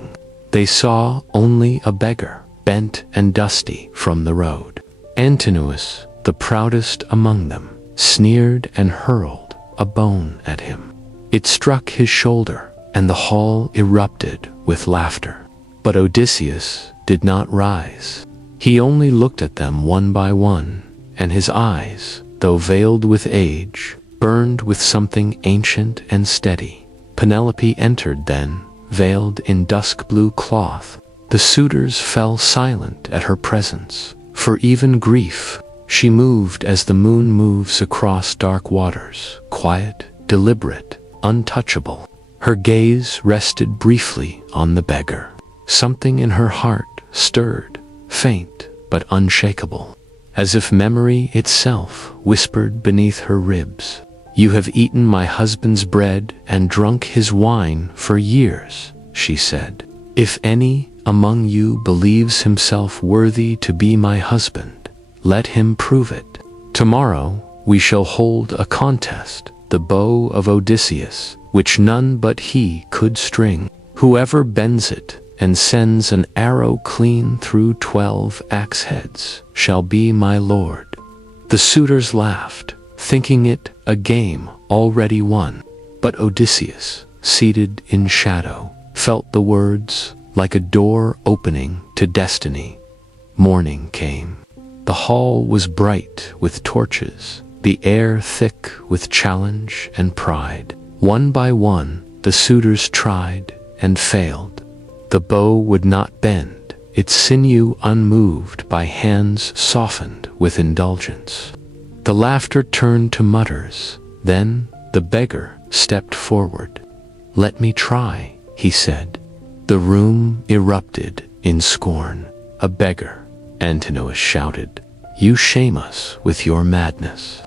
They saw only a beggar, bent and dusty from the road. Antinous, the proudest among them, sneered and hurled a bone at him. It struck his shoulder, and the hall erupted with laughter. But Odysseus did not rise. He only looked at them one by one, and his eyes, though veiled with age, burned with something ancient and steady. Penelope entered then, veiled in dusk-blue cloth. The suitors fell silent at her presence, for even grief. She moved as the moon moves across dark waters, quiet, deliberate, untouchable. Her gaze rested briefly on the beggar. Something in her heart stirred, faint but unshakable, as if memory itself whispered beneath her ribs. "You have eaten my husband's bread and drunk his wine for years," she said. "If any among you believes himself worthy to be my husband, let him prove it. Tomorrow we shall hold a contest, the bow of Odysseus, which none but he could string. Whoever bends it and sends an arrow clean through 12 axe heads shall be my lord." The suitors laughed, thinking it a game already won. But Odysseus, seated in shadow, felt the words like a door opening to destiny. Morning came. The hall was bright with torches, the air thick with challenge and pride. One by one, the suitors tried and failed. The bow would not bend, its sinew unmoved by hands softened with indulgence. The laughter turned to mutters. Then the beggar stepped forward. "Let me try," he said. The room erupted in scorn. "A beggar," Antinous shouted. "You shame us with your madness."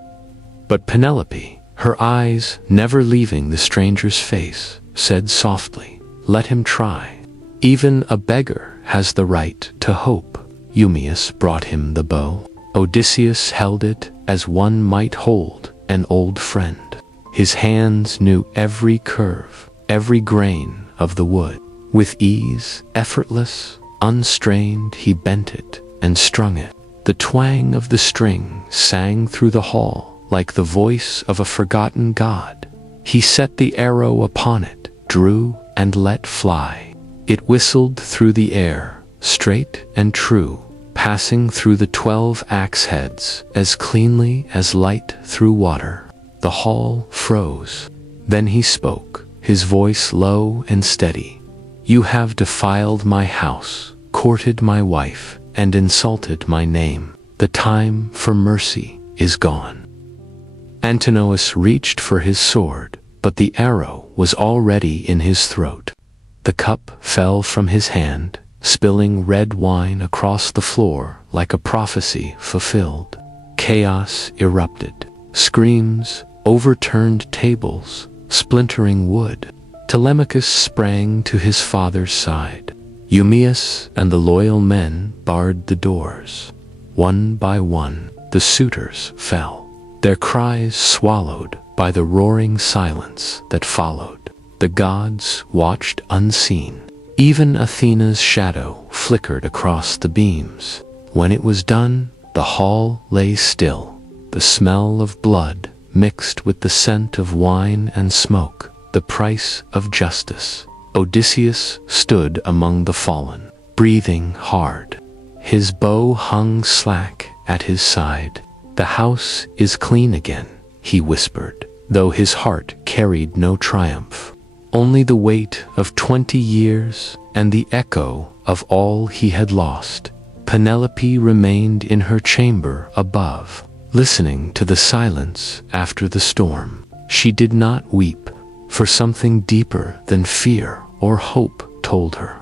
But Penelope, her eyes never leaving the stranger's face, said softly, "Let him try. Even a beggar has the right to hope." Eumaeus brought him the bow. Odysseus held it as one might hold an old friend. His hands knew every curve, every grain of the wood. With ease, effortless, unstrained, he bent it and strung it. The twang of the string sang through the hall like the voice of a forgotten god. He set the arrow upon it, drew and let fly. It whistled through the air, straight and true, passing through the 12 axe heads as cleanly as light through water. The hall froze. Then he spoke, his voice low and steady. "You have defiled my house, courted my wife, and insulted my name. The time for mercy is gone." Antinous reached for his sword, but the arrow was already in his throat. The cup fell from his hand, spilling red wine across the floor like a prophecy fulfilled. Chaos erupted. Screams, overturned tables, splintering wood. Telemachus sprang to his father's side. Eumaeus and the loyal men barred the doors. One by one, the suitors fell, their cries swallowed by the roaring silence that followed. The gods watched unseen. Even Athena's shadow flickered across the beams. When it was done, the hall lay still, the smell of blood mixed with the scent of wine and smoke, the price of justice. Odysseus stood among the fallen, breathing hard. His bow hung slack at his side. "The house is clean again," he whispered, though his heart carried no triumph. Only the weight of 20 years and the echo of all he had lost. Penelope remained in her chamber above, listening to the silence after the storm. She did not weep, for something deeper than fear or hope told her.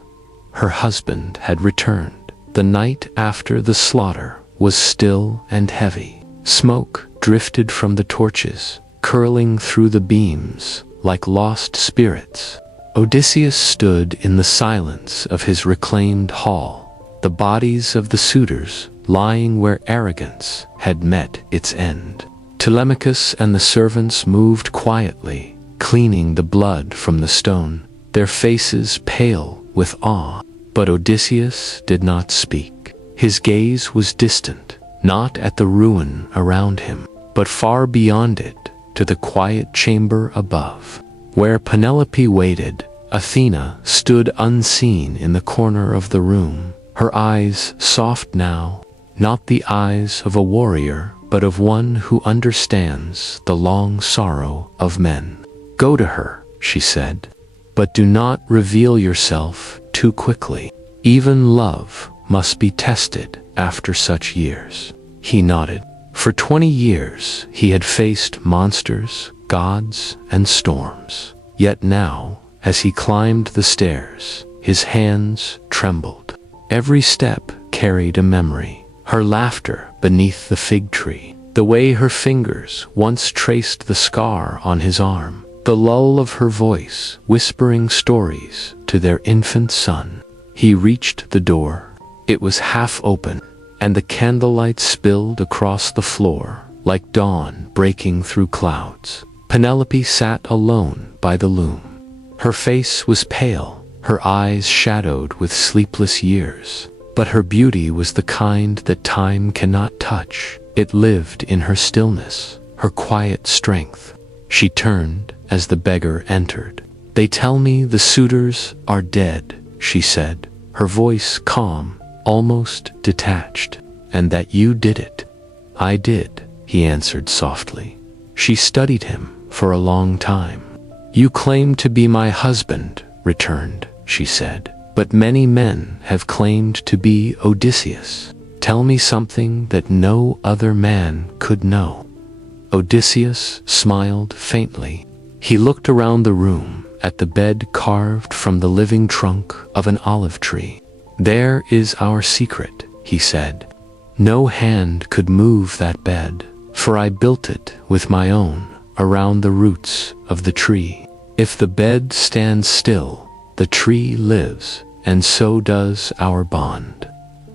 Her husband had returned. The night after the slaughter was still and heavy. Smoke drifted from the torches, curling through the beams like lost spirits. Odysseus stood in the silence of his reclaimed hall, the bodies of the suitors lying where arrogance had met its end. Telemachus and the servants moved quietly, cleaning the blood from the stone, their faces pale with awe. But Odysseus did not speak. His gaze was distant, not at the ruin around him, but far beyond it, to the quiet chamber above. Where Penelope waited, Athena stood unseen in the corner of the room, her eyes soft now, not the eyes of a warrior, but of one who understands the long sorrow of men. "Go to her," she said, "but do not reveal yourself too quickly. Even love must be tested after such years." He nodded. For 20 years he had faced monsters, gods, and storms. Yet now, as he climbed the stairs, his hands trembled. Every step carried a memory. Her laughter beneath the fig tree, the way her fingers once traced the scar on his arm, the lull of her voice whispering stories to their infant son. He reached the door. It was half open, and the candlelight spilled across the floor like dawn breaking through clouds. Penelope sat alone by the loom. Her face was pale, her eyes shadowed with sleepless years. But her beauty was the kind that time cannot touch. It lived in her stillness, her quiet strength. She turned as the beggar entered. "They tell me the suitors are dead," she said, her voice calm, almost detached. "And that you did it." "I did," he answered softly. She studied him for a long time. "You claim to be my husband," returned, she said. "But many men have claimed to be Odysseus. Tell me something that no other man could know." Odysseus smiled faintly. He looked around the room at the bed carved from the living trunk of an olive tree. "There is our secret," he said. "No hand could move that bed, for I built it with my own around the roots of the tree. If the bed stands still, the tree lives, and so does our bond."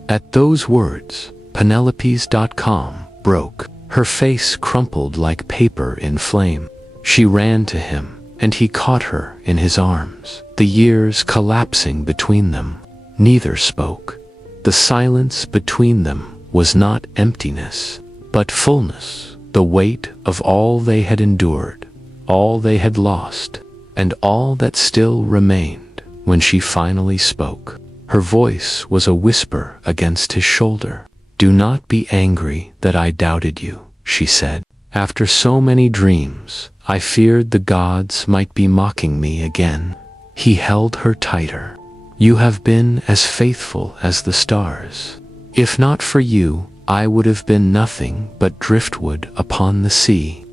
At those words, Penelope's.com broke. Her face crumpled like paper in flame. She ran to him, and he caught her in his arms, the years collapsing between them. Neither spoke. The silence between them was not emptiness, but fullness, the weight of all they had endured, all they had lost, and all that still remained. When she finally spoke, her voice was a whisper against his shoulder. "Do not be angry that I doubted you," she said. "After so many dreams, I feared the gods might be mocking me again." He held her tighter. "You have been as faithful as the stars. If not for you, I would have been nothing but driftwood upon the sea."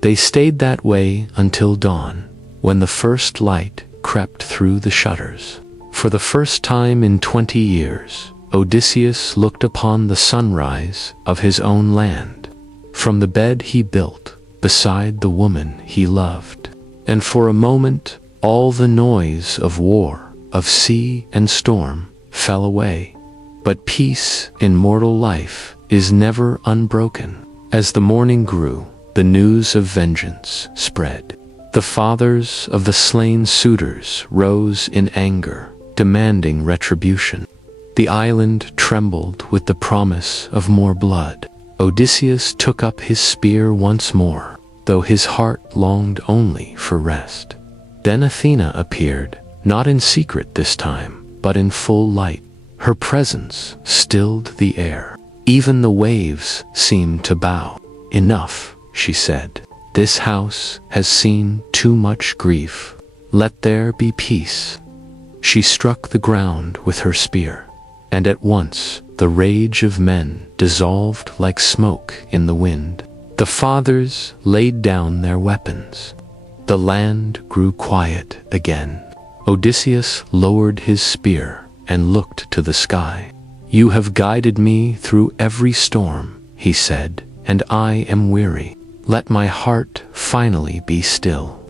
They stayed that way until dawn, when the first light crept through the shutters. For the first time in 20 years, Odysseus looked upon the sunrise of his own land, from the bed he built, beside the woman he loved. And for a moment, all the noise of war, of sea and storm, fell away. But peace in mortal life is never unbroken. As the morning grew, the news of vengeance spread. The fathers of the slain suitors rose in anger, demanding retribution. The island trembled with the promise of more blood. Odysseus took up his spear once more, though his heart longed only for rest. Then Athena appeared, not in secret this time, but in full light. Her presence stilled the air. Even the waves seemed to bow. "Enough," she said. "This house has seen too much grief. Let there be peace." She struck the ground with her spear, and at once the rage of men dissolved like smoke in the wind. The fathers laid down their weapons. The land grew quiet again. Odysseus lowered his spear and looked to the sky. "You have guided me through every storm," he said, "and I am weary. Let my heart finally be still."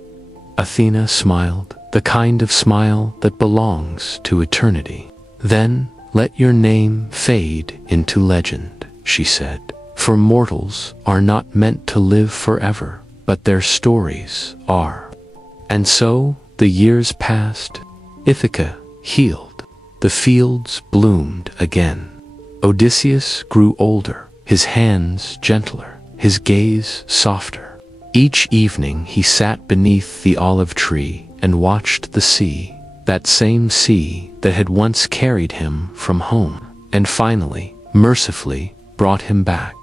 Athena smiled, the kind of smile that belongs to eternity. "Then let your name fade into legend," she said, "for mortals are not meant to live forever, but their stories are." And so the years passed. Ithaca healed. The fields bloomed again. Odysseus grew older, his hands gentler, his gaze softer. Each evening he sat beneath the olive tree and watched the sea, that same sea that had once carried him from home, and finally, mercifully, brought him back.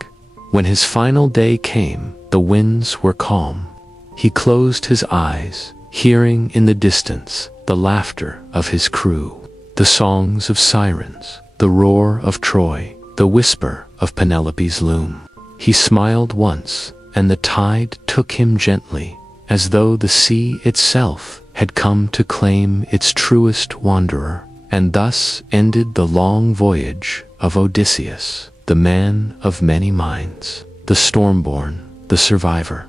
When his final day came, the winds were calm. He closed his eyes, hearing in the distance the laughter of his crew, the songs of Sirens, the roar of Troy, the whisper of Penelope's loom. He smiled once, and the tide took him gently, as though the sea itself had come to claim its truest wanderer. And thus ended the long voyage of Odysseus, the man of many minds, the storm-born, the survivor.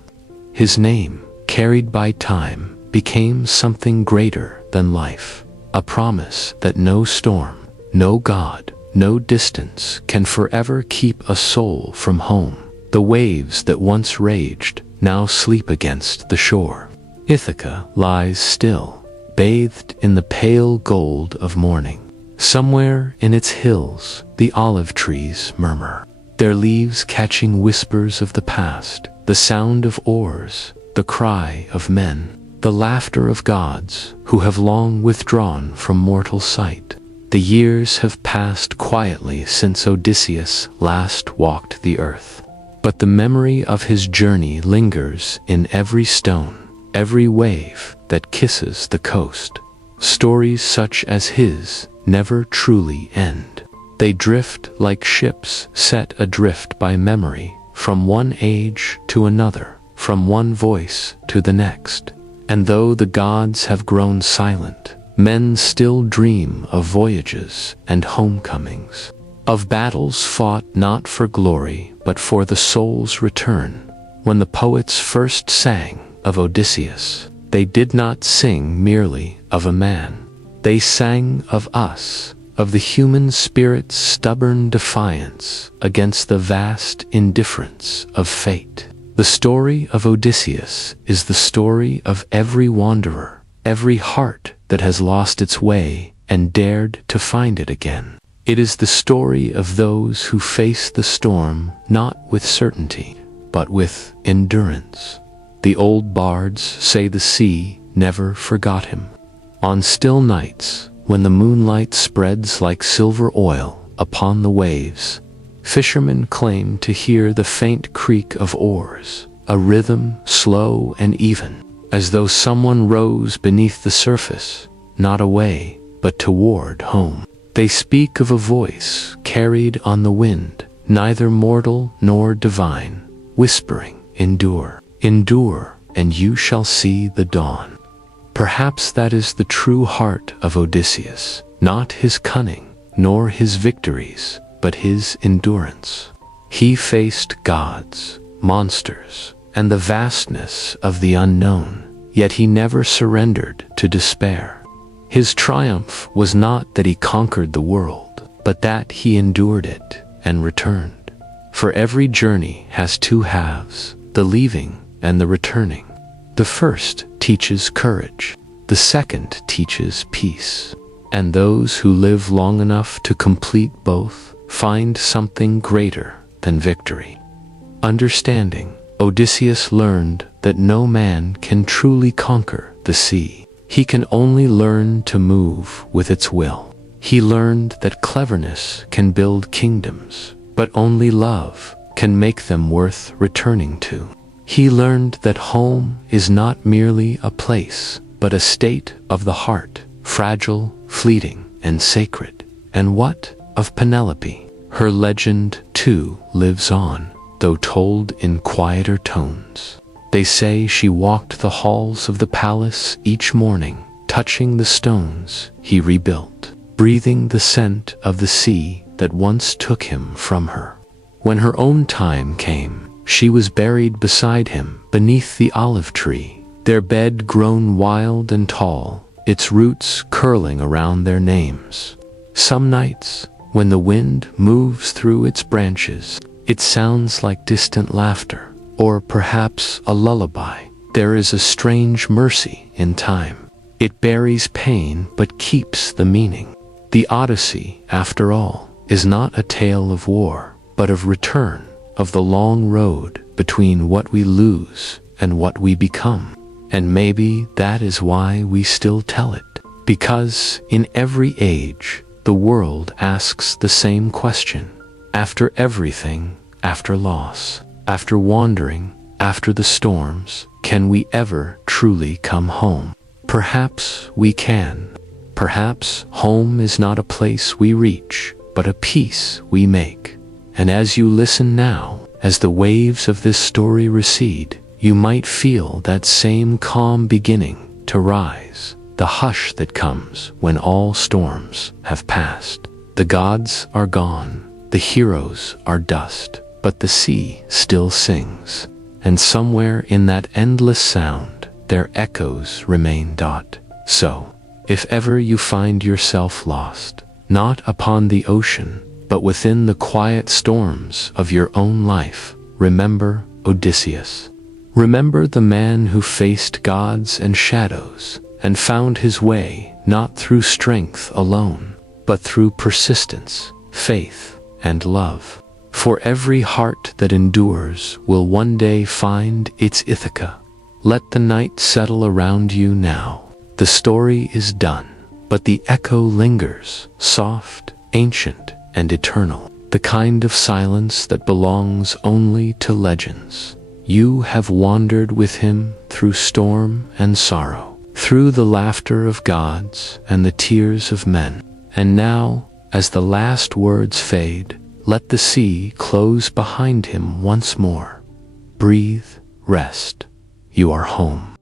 His name, carried by time, became something greater than life, a promise that no storm, no god, no distance can forever keep a soul from home. The waves that once raged now sleep against the shore. Ithaca lies still, bathed in the pale gold of morning. Somewhere in its hills, the olive trees murmur, their leaves catching whispers of the past, the sound of oars, the cry of men, the laughter of gods who have long withdrawn from mortal sight. The years have passed quietly since Odysseus last walked the earth, but the memory of his journey lingers in every stone, every wave that kisses the coast. Stories such as his never truly end. They drift like ships set adrift by memory, from one age to another, from one voice to the next. And though the gods have grown silent, men still dream of voyages and homecomings, of battles fought not for glory but for the soul's return. When the poets first sang of Odysseus, they did not sing merely of a man. They sang of us, of the human spirit's stubborn defiance against the vast indifference of fate. The story of Odysseus is the story of every wanderer, every heart that has lost its way and dared to find it again. It is the story of those who face the storm not with certainty, but with endurance. The old bards say the sea never forgot him. On still nights, when the moonlight spreads like silver oil upon the waves, fishermen claim to hear the faint creak of oars, a rhythm slow and even, as though someone rose beneath the surface, not away, but toward home. They speak of a voice carried on the wind, neither mortal nor divine, whispering, "Endure, endure, and you shall see the dawn." Perhaps that is the true heart of Odysseus, not his cunning, nor his victories, but his endurance. He faced gods, monsters, and the vastness of the unknown, yet he never surrendered to despair. His triumph was not that he conquered the world, but that he endured it and returned. For every journey has two halves, the leaving and the returning. The first teaches courage, the second teaches peace. And those who live long enough to complete both find something greater than victory. Understanding, Odysseus learned that no man can truly conquer the sea. He can only learn to move with its will. He learned that cleverness can build kingdoms, but only love can make them worth returning to. He learned that home is not merely a place, but a state of the heart, fragile, fleeting, and sacred. And what of Penelope? Her legend, too, lives on, though told in quieter tones. They say she walked the halls of the palace each morning, touching the stones he rebuilt, breathing the scent of the sea that once took him from her. When her own time came, she was buried beside him beneath the olive tree, their bed grown wild and tall, its roots curling around their names. Some nights, when the wind moves through its branches, it sounds like distant laughter, or perhaps a lullaby. There is a strange mercy in time. It buries pain but keeps the meaning. The Odyssey, after all, is not a tale of war, but of return, of the long road between what we lose and what we become. And maybe that is why we still tell it. Because in every age, the world asks the same question. After everything, after loss, after wandering, after the storms, can we ever truly come home? Perhaps we can. Perhaps home is not a place we reach, but a peace we make. And as you listen now, as the waves of this story recede, you might feel that same calm beginning to rise, the hush that comes when all storms have passed. The gods are gone, the heroes are dust, but the sea still sings, and somewhere in that endless sound, their echoes remain. So, if ever you find yourself lost, not upon the ocean, but within the quiet storms of your own life, remember Odysseus. Remember the man who faced gods and shadows and found his way not through strength alone, but through persistence, faith, and love. For every heart that endures will one day find its Ithaca. Let the night settle around you now. The story is done, but the echo lingers, soft, ancient, and eternal, the kind of silence that belongs only to legends. You have wandered with him through storm and sorrow, through the laughter of gods and the tears of men. And now, as the last words fade, let the sea close behind him once more. Breathe, rest. You are home.